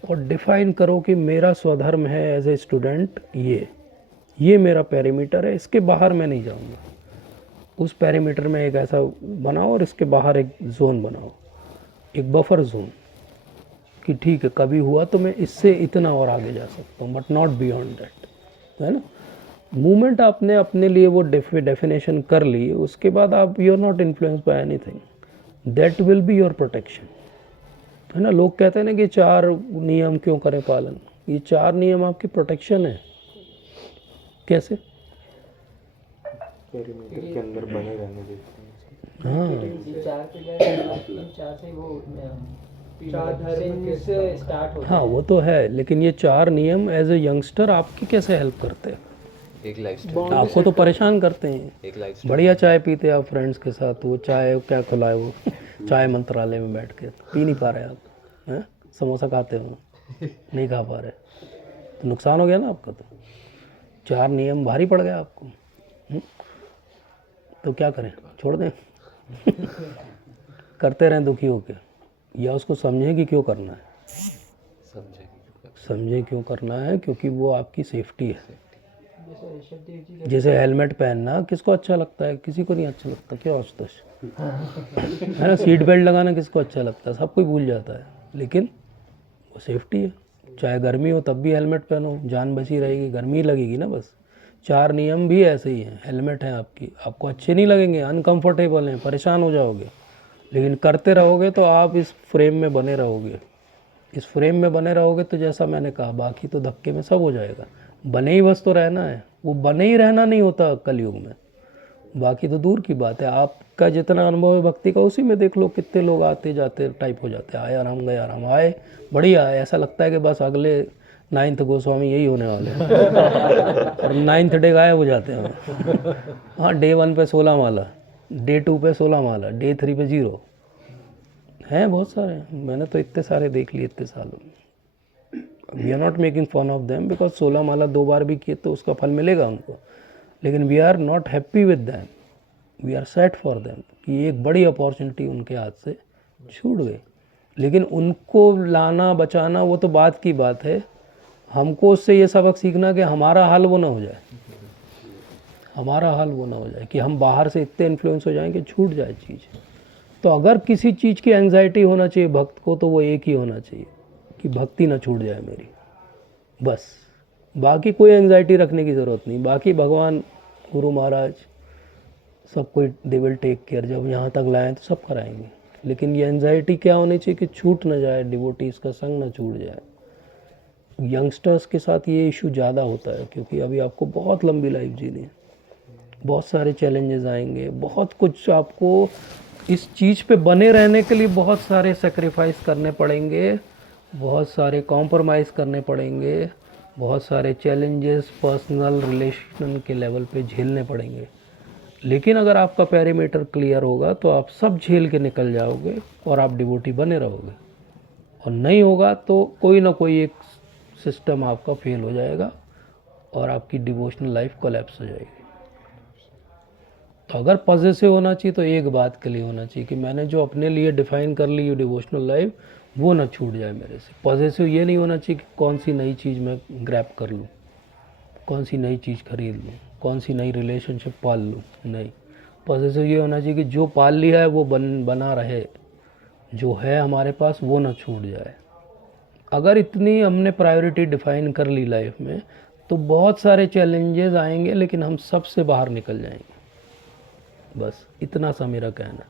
और डिफाइन करो कि मेरा स्वधर्म है एज ए स्टूडेंट, ये मेरा पेरीमीटर है, इसके बाहर मैं नहीं जाऊंगा। उस पेरीमीटर में एक ऐसा बनाओ और इसके बाहर एक जोन बनाओ, एक बफर जोन, कि ठीक है कभी हुआ तो मैं इससे इतना और आगे जा सकता हूँ, बट नॉट बियॉन्ड दैट, है ना। मूवमेंट आपने अपने लिए वो डेफिनेशन कर ली, उसके बाद आप you are not influence by anything, that will be your protection, है ना। लोग कहते हैं ना कि 4 नियम क्यों करें पालन, ये 4 नियम आपकी प्रोटेक्शन है। कैसे, पेरीमीटर के अंदर बने रहने देते हैं। हाँ, चार से वो से स्टार्ट होता हाँ वो तो है, लेकिन ये 4 नियम एज ए यंगस्टर आपकी कैसे हेल्प करते हैं। एक लाइफस्टाइल, आपको तो परेशान करते हैं। एक लाइफस्टाइल। बढ़िया चाय पीते हैं आप फ्रेंड्स के साथ, वो चाय क्या खुला है वो चाय मंत्रालय में बैठ के पी नहीं पा रहे आप, हैं, समोसा खाते हो नहीं खा पा रहे, तो नुकसान हो गया ना आपका। तो 4 नियम भारी पड़ गया आपको, तो क्या करें, छोड़ दें करते रहें दुखी होके, या उसको समझें कि क्यों करना है। समझें क्यों करना है, क्योंकि वो आपकी सेफ्टी है। जैसे हेलमेट पहनना किसको अच्छा लगता है, किसी को नहीं अच्छा लगता, क्यों आशुतोष, है ना। सीट बेल्ट लगाना किसको अच्छा लगता है, सब कोई भूल जाता है, लेकिन वो सेफ्टी है। चाहे गर्मी हो तब भी हेलमेट पहनो, जान बची रहेगी, गर्मी लगेगी ना बस। 4 नियम भी ऐसे ही हैं, हेलमेट है आपकी, आपको अच्छे नहीं लगेंगे, अनकंफर्टेबल हैं, परेशान हो जाओगे, लेकिन करते रहोगे तो आप इस फ्रेम में बने रहोगे। इस फ्रेम में बने रहोगे तो जैसा मैंने कहा, बाकी तो धक्के में सब हो जाएगा। बने ही बस तो रहना है, वो बने ही रहना नहीं होता कलयुग में, बाकी तो दूर की बात है। आपका जितना अनुभव है भक्ति का, उसी में देख लो कितने लोग आते जाते टाइप हो जाते हैं, आए आराम गए आराम, आए बढ़िया है, ऐसा लगता है कि बस अगले नाइन्थ गोस्वामी यही होने वाले हैं और नाइन्थ डे गायब हो जाते हैं। हाँ, डे 1 पे 16 माला, डे 2 पे 16 माला, डे 3 पे 0 हैं, बहुत सारे हैं। मैंने तो इतने सारे देख लिए इतने सालों में। We are not making fun of them because 16 माला 2 बार भी किए तो उसका फल मिलेगा उनको, लेकिन we are not happy with them, we are sad for them कि एक बड़ी अपॉर्चुनिटी उनके हाथ से छूट गई। लेकिन उनको लाना बचाना वो तो बात की बात है, हमको उससे ये सबक सीखना कि हमारा हाल वो ना हो जाए, हमारा हाल वो ना हो जाए कि हम बाहर से इतने इन्फ्लुएंस हो जाएं कि छूट जाए चीज़। तो अगर किसी चीज़ की एंग्जाइटी होना चाहिए भक्त को तो वो एक ही होना चाहिए कि भक्ति ना छूट जाए मेरी, बस। बाकी कोई एंग्जाइटी रखने की ज़रूरत नहीं। बाकी भगवान, गुरु महाराज, सब कोई दे विल टेक केयर। जब यहाँ तक लाएँ तो सब कराएंगे, लेकिन ये एंग्जाइटी क्या होनी चाहिए कि छूट ना जाए, डिवोटीज़ का संग ना छूट जाए। यंगस्टर्स के साथ ये इशू ज़्यादा होता है क्योंकि अभी आपको बहुत लंबी लाइफ जीनी है, बहुत सारे चैलेंजेस आएंगे, बहुत कुछ आपको इस चीज़ पे बने रहने के लिए बहुत सारे सेक्रीफाइस करने पड़ेंगे, बहुत सारे कॉम्प्रोमाइज़ करने पड़ेंगे, बहुत सारे चैलेंजेस पर्सनल रिलेशन के लेवल पे झेलने पड़ेंगे। लेकिन अगर आपका पैरामीटर क्लियर होगा तो आप सब झेल के निकल जाओगे और आप डिवोटी बने रहोगे। और नहीं होगा तो कोई ना कोई एक सिस्टम आपका फेल हो जाएगा और आपकी डिवोशनल लाइफ कोलैप्स हो जाएगी। तो अगर पॉजिटिव होना चाहिए तो एक बात के लिए होना चाहिए कि मैंने जो अपने लिए डिफ़ाइन कर ली डिवोशनल लाइफ वो ना छूट जाए मेरे से। पॉजिटिव ये नहीं होना चाहिए कि कौन सी नई चीज़ मैं ग्रैब कर लूँ, कौन सी नई चीज़ खरीद लूँ, कौन सी नई रिलेशनशिप पाल लूँ, नहीं। पॉजिटिव ये होना चाहिए कि जो पाल लिया है वो बना रहे, जो है हमारे पास वो ना छूट जाए। अगर इतनी हमने प्रायोरिटी डिफ़ाइन कर ली लाइफ में तो बहुत सारे चैलेंजेस आएंगे लेकिन हम सबसे बाहर निकल जाएंगे। बस इतना सा मेरा कहना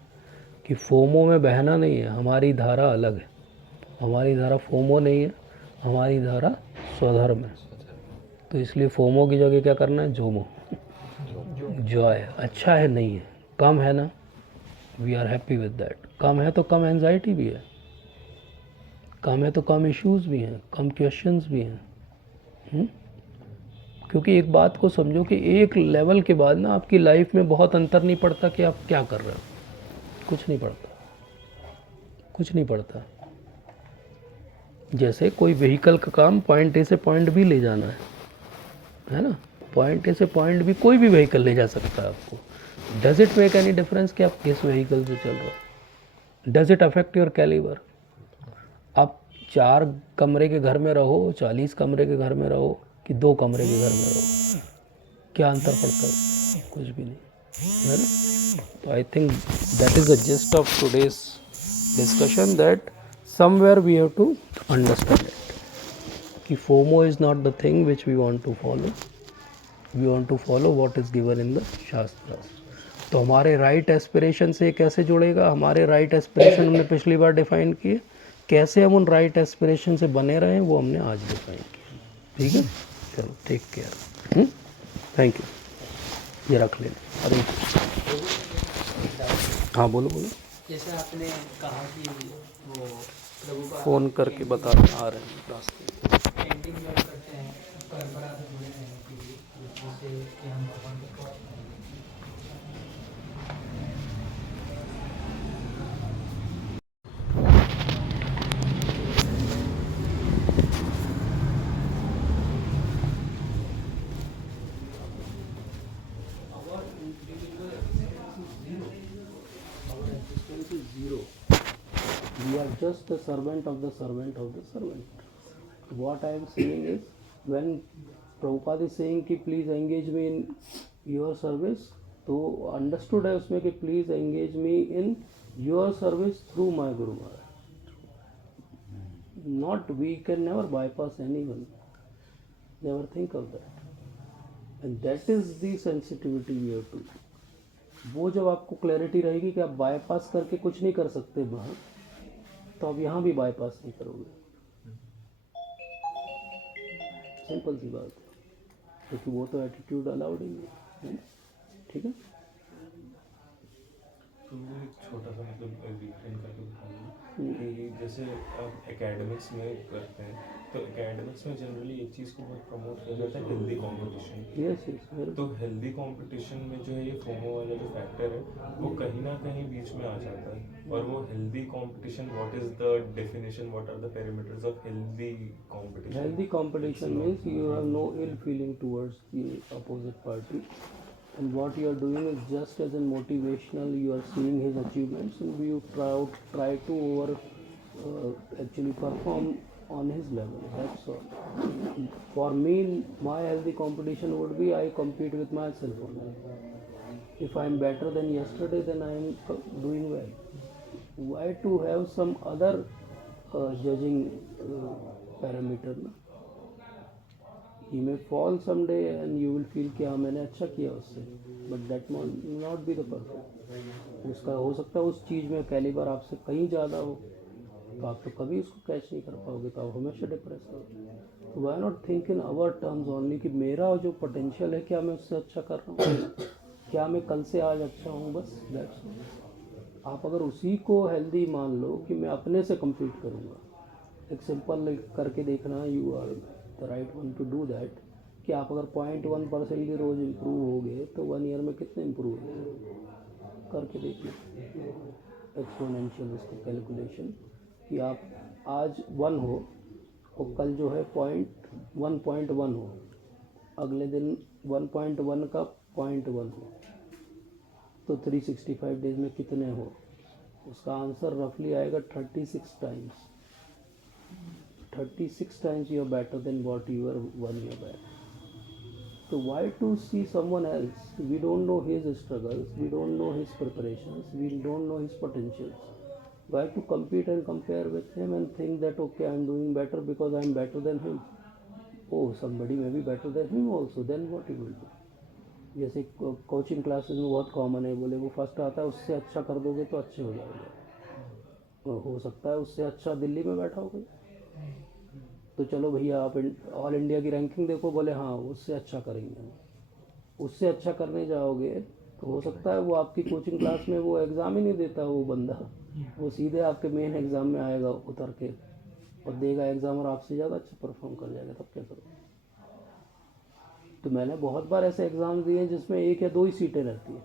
कि फोमो में बहना नहीं है, हमारी धारा अलग है। हमारी धारा फोमो नहीं है, हमारी धारा स्वधर्म है। तो इसलिए फोमो की जगह क्या करना है, जोमो, जॉय। अच्छा है नहीं है, कम है ना, we are happy with that. कम है तो कम एंजाइटी भी है, कम है तो कम इश्यूज़ भी हैं, कम क्वेश्चंस भी हैं। क्योंकि एक बात को समझो कि एक लेवल के बाद ना आपकी लाइफ में बहुत अंतर नहीं पड़ता कि आप क्या कर रहे हो, कुछ नहीं पड़ता, कुछ नहीं पड़ता। जैसे कोई व्हीकल का काम पॉइंट ए से पॉइंट बी ले जाना है ना, पॉइंट ए से पॉइंट बी कोई भी व्हीकल ले जा सकता है आपको। Does it make any difference कि आप किस व्हीकल से चल रहे हो? Does it affect your calibre? आप 4 कमरे के घर में रहो, 40 कमरे के घर में रहो कि 2 कमरे के घर में रहो, क्या अंतर पड़ता है? कुछ भी नहीं, है ना। तो I think that is the gist of today's discussion, that somewhere we have to understand it कि FOMO is not the thing which we want to follow, we want to follow what is given in the shastras. तो हमारे right aspiration से कैसे जुड़ेगा? हमारे right aspiration हमने पिछली बार define किए, कैसे हम उन राइट एस्पिरेशन से बने रहें वो हमने आज डिफाइन किया। ठीक है, चलो टेक केयर, थैंक यू। ये रख लेना। अरे हाँ बोलो बोलो। जैसे आपने कहा कि वो प्रभु का फ़ोन करके बता आ रहे हैं रास्ते में। पेंटिंग जो करते हैं परंपरा से जुड़े रहने के लिए, जैसे कि हम भगवान को We are just the servant of the servant of the servant. What I am saying is, when Prabhupada is saying कि please engage me in your service, तो understood है उसमें कि please engage me in your service through my Guru Maharaj. Not, we can never bypass anyone. Never think of that. And that is the sensitivity we have to. वो जब आपको clarity रहेगी कि आप बाईपास करके कुछ नहीं कर सकते वहाँ, तो आप यहाँ भी बाईपास नहीं करोगे। सिंपल सी बात है, क्योंकि वो तो एटीट्यूड अलाउड ही है। ठीक है, छोटा सा मतलब कि जैसे आप एकेडमिक्स में करते हैं तो एकेडमिक्स में जनरली एक चीज़ को बहुत प्रमोट किया जाता है, हेल्दी कंपटीशन। यस यस तो हेल्दी कंपटीशन में जो है ये फोमो वाला जो फैक्टर है वो कहीं ना कहीं बीच में आ जाता है। और वो healthy competition, what is the definition, what are the parameters of healthy competition? healthy competition means you have no ill feeling towards the opposite party, and what you are doing is just as a motivational. You are seeing his achievements and you try to actually perform on his level. That's all. For me, my healthy competition would be I compete with myself only. If I am better than yesterday, then I am doing well. Why to have some other judging parameter? ना? He may fall someday and you will feel कि हाँ मैंने अच्छा किया उससे, but that may not be the perfect. उसका हो सकता है उस चीज़ में कैलिबर आपसे कहीं ज़्यादा हो, तो आप तो कभी उसको कैच नहीं कर पाओगे, तो आप हमेशा डिप्रेस करोगे। तो why not think in our terms only कि मेरा जो पोटेंशियल है क्या मैं उससे अच्छा कर रहा हूँ, क्या मैं कल से आज अच्छा हूँ, बस दैट्स ऑल। आप अगर उसी को हेल्दी मान लो कि मैं अपने से कम्पीट करूँगा, एक सिंपल करके देखना, you are the right one to do that, कि आप अगर 0.1% भी रोज़ इम्प्रूव हो गए तो 1 ईयर में कितने इम्प्रूव हो करके देखना एक्सपोनेंशियल उसको कैलकुलेशन, कि आप आज 1 हो और कल जो है 1.1 हो, अगले दिन 1.1 का 0.1 हो, तो 365 डेज में कितने हो, उसका आंसर रफली आएगा 36 times. 36 times you are better than what you were 1 year back. So why to see someone else? We don't know his struggles, we don't know his preparations, we don't know his potentials. Why to compete and compare with him and think that okay, I'm doing better because I'm better than him? Oh, somebody may be better than him also, then what he will do? जैसे coaching classes में बहुत common है, बोले वो first आता है उससे अच्छा कर दोगे तो अच्छे हो जाओगे, हो सकता है उससे अच्छा दिल्ली में बैठा हो कोई, तो चलो भैया आप ऑल इंडिया की रैंकिंग देखो, बोले हाँ उससे अच्छा करेंगे हम, उससे अच्छा करने जाओगे तो हो सकता है वो आपकी कोचिंग क्लास में वो एग्ज़ाम ही नहीं देता वो बंदा, वो सीधे आपके मेन एग्ज़ाम में आएगा उतर के और देगा एग्ज़ाम और आपसे ज़्यादा अच्छा परफॉर्म कर जाएगा, तब क्या करोगे? तो मैंने बहुत बार ऐसे एग्ज़ाम दिए हैं जिसमें 1 या 2 ही सीटें रहती हैं,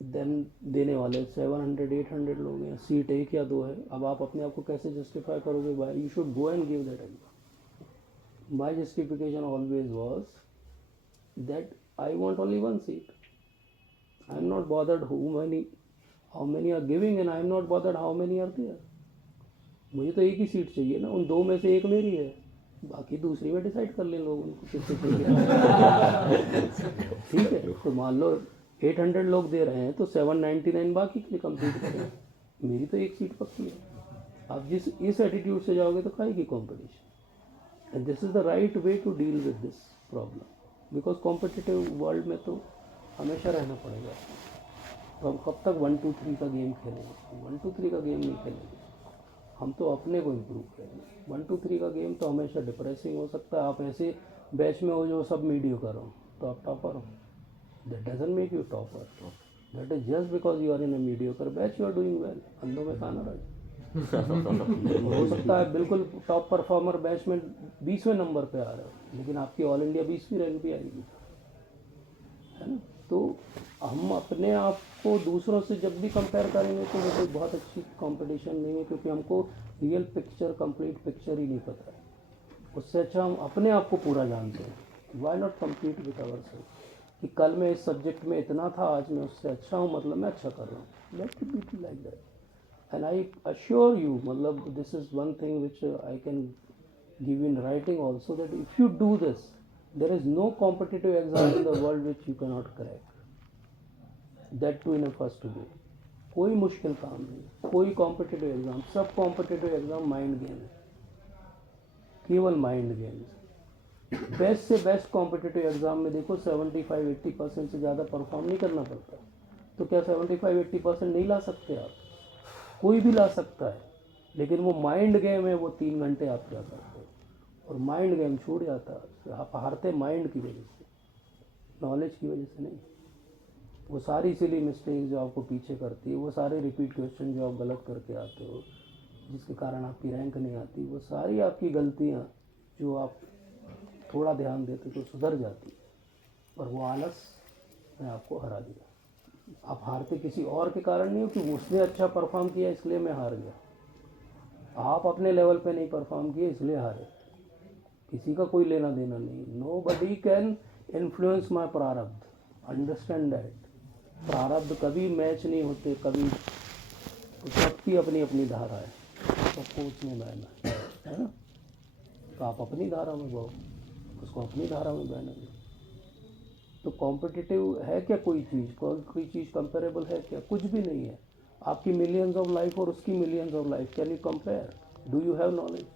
देन देने वाले 700-800 लोग हैं, सीट 1 या 2 है, अब आप अपने आप को कैसे जस्टिफाई करोगे? भाई you should go and give that exam. My justification always was that I want only 1 seat, I am not bothered how many are giving and I am not bothered how many are there. मुझे तो 1 ही seat चाहिए ना, उन 2 में से 1 मेरी है, बाकी दूसरी में डिसाइड कर लें लोग उनको किससे चाहिए। ठीक है, तो मान लो 800 लोग दे रहे हैं तो 799 बाकी के लिए कम्पीट करें, मेरी तो 1 सीट पक्की है। आप जिस इस एटीट्यूड से जाओगे तो काहेगी competition, and this is the right way to deal with this problem, because competitive world में तो हमेशा रहना पड़ेगा। तो हम कब तक 1 2 3 का गेम खेलेंगे? 1 2 3 का गेम नहीं खेलेंगे, हम तो अपने को इम्प्रूव करेंगे। 1 2 3 का गेम तो हमेशा डिप्रेसिंग हो सकता है। आप ऐसे बैच में हो जो सब मीडियोकर हो तो आप टॉपर हो, that doesn't make you topper. That is just because you are in a mediocre batch you are doing well. अंधों में खाना रहा हो सकता है बिल्कुल टॉप परफॉर्मर बैच में 20वें नंबर पे आ रहे हो, लेकिन आपकी ऑल इंडिया 20वीं रैंक भी आएगी, है ना? तो हम अपने आप को दूसरों से जब भी कंपेयर करेंगे तो वो कोई बहुत अच्छी कंपटीशन नहीं है, क्योंकि हमको रियल पिक्चर, कंप्लीट पिक्चर ही नहीं पता है। उससे अच्छा हम अपने आप को पूरा जानते हैं। Why not compete with ourself, कि कल मैं इस सब्जेक्ट में इतना था, आज मैं उससे अच्छा हूँ, मतलब मैं अच्छा कर रहा हूँ। Let it be like that and I assure you, मतलब this is one thing which I can give in writing also, that if you do this there is no competitive exam in the world which you can not crack, that too in a first way. कोई मुश्किल काम नहीं, कोई competitive exam, सब competitive exam mind game है, केवल mind game. Best से बेस्ट कॉम्पिटिटिव एग्ज़ाम में देखो 75-80% से ज़्यादा परफॉर्म नहीं करना पड़ता, तो क्या 75-80% नहीं ला सकते आप? कोई भी ला सकता है, लेकिन वो माइंड गेम है, वो 3 घंटे आप क्या करते हो, और माइंड गेम छूट जाता है। आप हारते माइंड की वजह से, नॉलेज की वजह से नहीं। वो सारी सिली मिस्टेक जो आपको पीछे करती है, वो सारे रिपीट क्वेश्चन जो आप गलत करके आते हो, जिसके कारण आपकी रैंक नहीं आती, वो सारी आपकी गलतियाँ जो आप थोड़ा ध्यान देते तो सुधर जाती, पर वो आलस ने आपको हरा दिया। आप हारते किसी और के कारण नहीं हो कि उसने अच्छा परफॉर्म किया इसलिए मैं हार गया, आप अपने लेवल पे नहीं परफॉर्म किए इसलिए हारे। किसी का कोई लेना देना नहीं। नो बडी कैन इन्फ्लुएंस माई प्रारब्ध, अंडरस्टैंड दैट। प्रारब्ध कभी मैच नहीं होते, कभी सबकी अपनी अपनी धारा है, सबको उसमें बहना है ना। तो आप अपनी धारा में बहो, उसको अपनी धारा में बहना है। तो कॉम्पिटिटिव है क्या कोई चीज़, कोई चीज़ कंपेरेबल है क्या? कुछ भी नहीं है। आपकी मिलियंस ऑफ लाइफ और उसकी millions of life, can you compare? Do you have knowledge?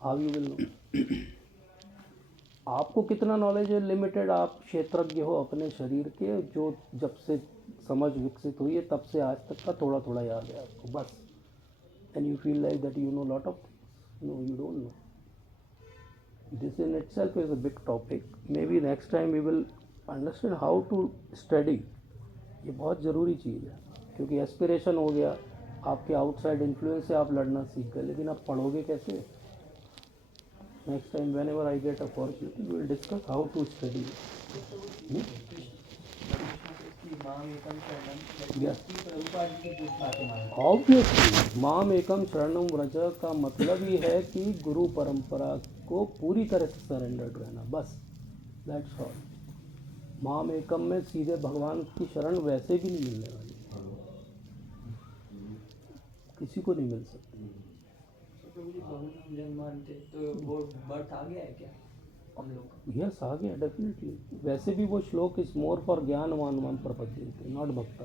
How you will know? आपको कितना नॉलेज है? लिमिटेड। आप क्षेत्रज्ञ हो अपने शरीर के, जो जब से समझ विकसित हुई है तब से आज तक का थोड़ा थोड़ा याद है आपको, बस। And you feel like that you know lot of things. No, you don't know. This in itself is a big topic. Maybe next time we will understand how to study. ये बहुत ज़रूरी चीज़ है, क्योंकि aspiration हो गया, आपके outside influence से आप लड़ना सीख गए, लेकिन आप पढ़ोगे कैसे? Next time whenever I get opportunity we will discuss how to study. Obviously, माम एकम शरणम व्रज का मतलब ही है कि गुरु परंपरा को पूरी तरह से सरेंडर्ड रहना, बस। That's all. माम एकम में सीधे भगवान की शरण वैसे भी नहीं मिलने वाली, किसी को नहीं मिल सकती। तो वो बर्थ आ गया है क्या हम लोग? यस, आ गया डेफिनेटली। वैसे भी वो श्लोक इज मोर फॉर ज्ञानवान प्रपद्यन्ते, नॉट भक्ता।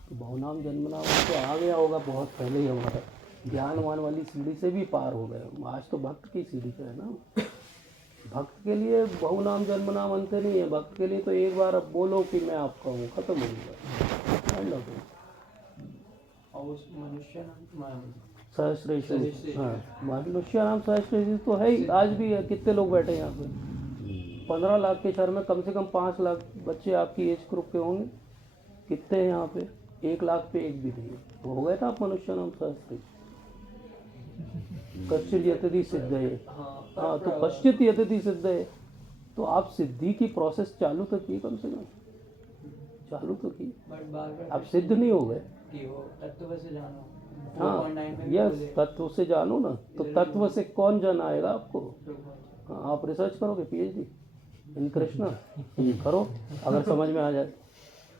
तो बहुनाम जन्मनाम तो आ गया होगा बहुत पहले ही हमारा, ज्ञानवान वाली सीढ़ी से भी पार हो गए। आज तो भक्त की सीढ़ी पे है ना। भक्त के लिए बहुनाम जन्मनाम अंत नहीं है। भक्त के लिए तो एक बार अब बोलो कि मैं आपका हूँ, खत्म हो गया। और उस मनुष्य सहस्रेश, हाँ, मनुष्य नाम सहस्रेश तो है ही, आज भी है। कितने लोग बैठे हैं यहाँ पे? 15 लाख के शहर में कम से कम 5 लाख बच्चे आपकी एज ग्रुप के होंगे। कितने हैं यहाँ पे? 1 लाख पे एक भी नहीं है। तो हो गए ना आप मनुष्य नाम सहस्रेश। कश्चित यतति सिद्धये, हाँ, तो कश्चित यतति सिद्धये। तो आप सिद्धि की प्रोसेस चालू तो की, कम से कम चालू तो की। आप सिद्ध नहीं हो गए। तत्व से जानो। हाँ, यस, तत्व से जानो ना। तो तत्व से कौन जन आएगा आपको? हाँ, आप रिसर्च करोगे, PhD इन कृष्णा करो, अगर समझ में आ जाए।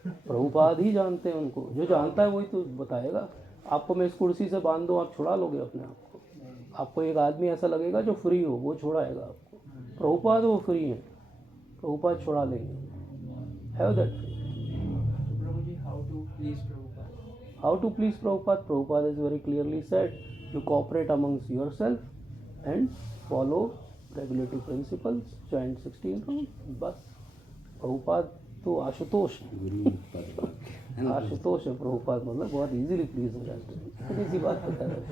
प्रभुपाद ही जानते हैं उनको, जो जानता है वही तो बताएगा। आपको मैं इस कुर्सी से बांध दूँ, आप छुड़ा लोगे अपने आप को? आपको एक आदमी ऐसा लगेगा जो फ्री हो, वो छुड़ाएगा आपको। प्रभुपाद वो फ्री हैं, प्रभुपाद छुड़ा लेंगे। Have that faith. How to please Prabhupada? Prabhupada has very clearly said, you cooperate amongst yourself and follow regulative principles, chant 16 rounds, बस। प्रभुपाद तो आशुतोष है, आशुतोष है प्रभुपाद, मतलब बहुत इजीली प्लीज हो जाते हैं, इतनी सी बात बता रहे हैं।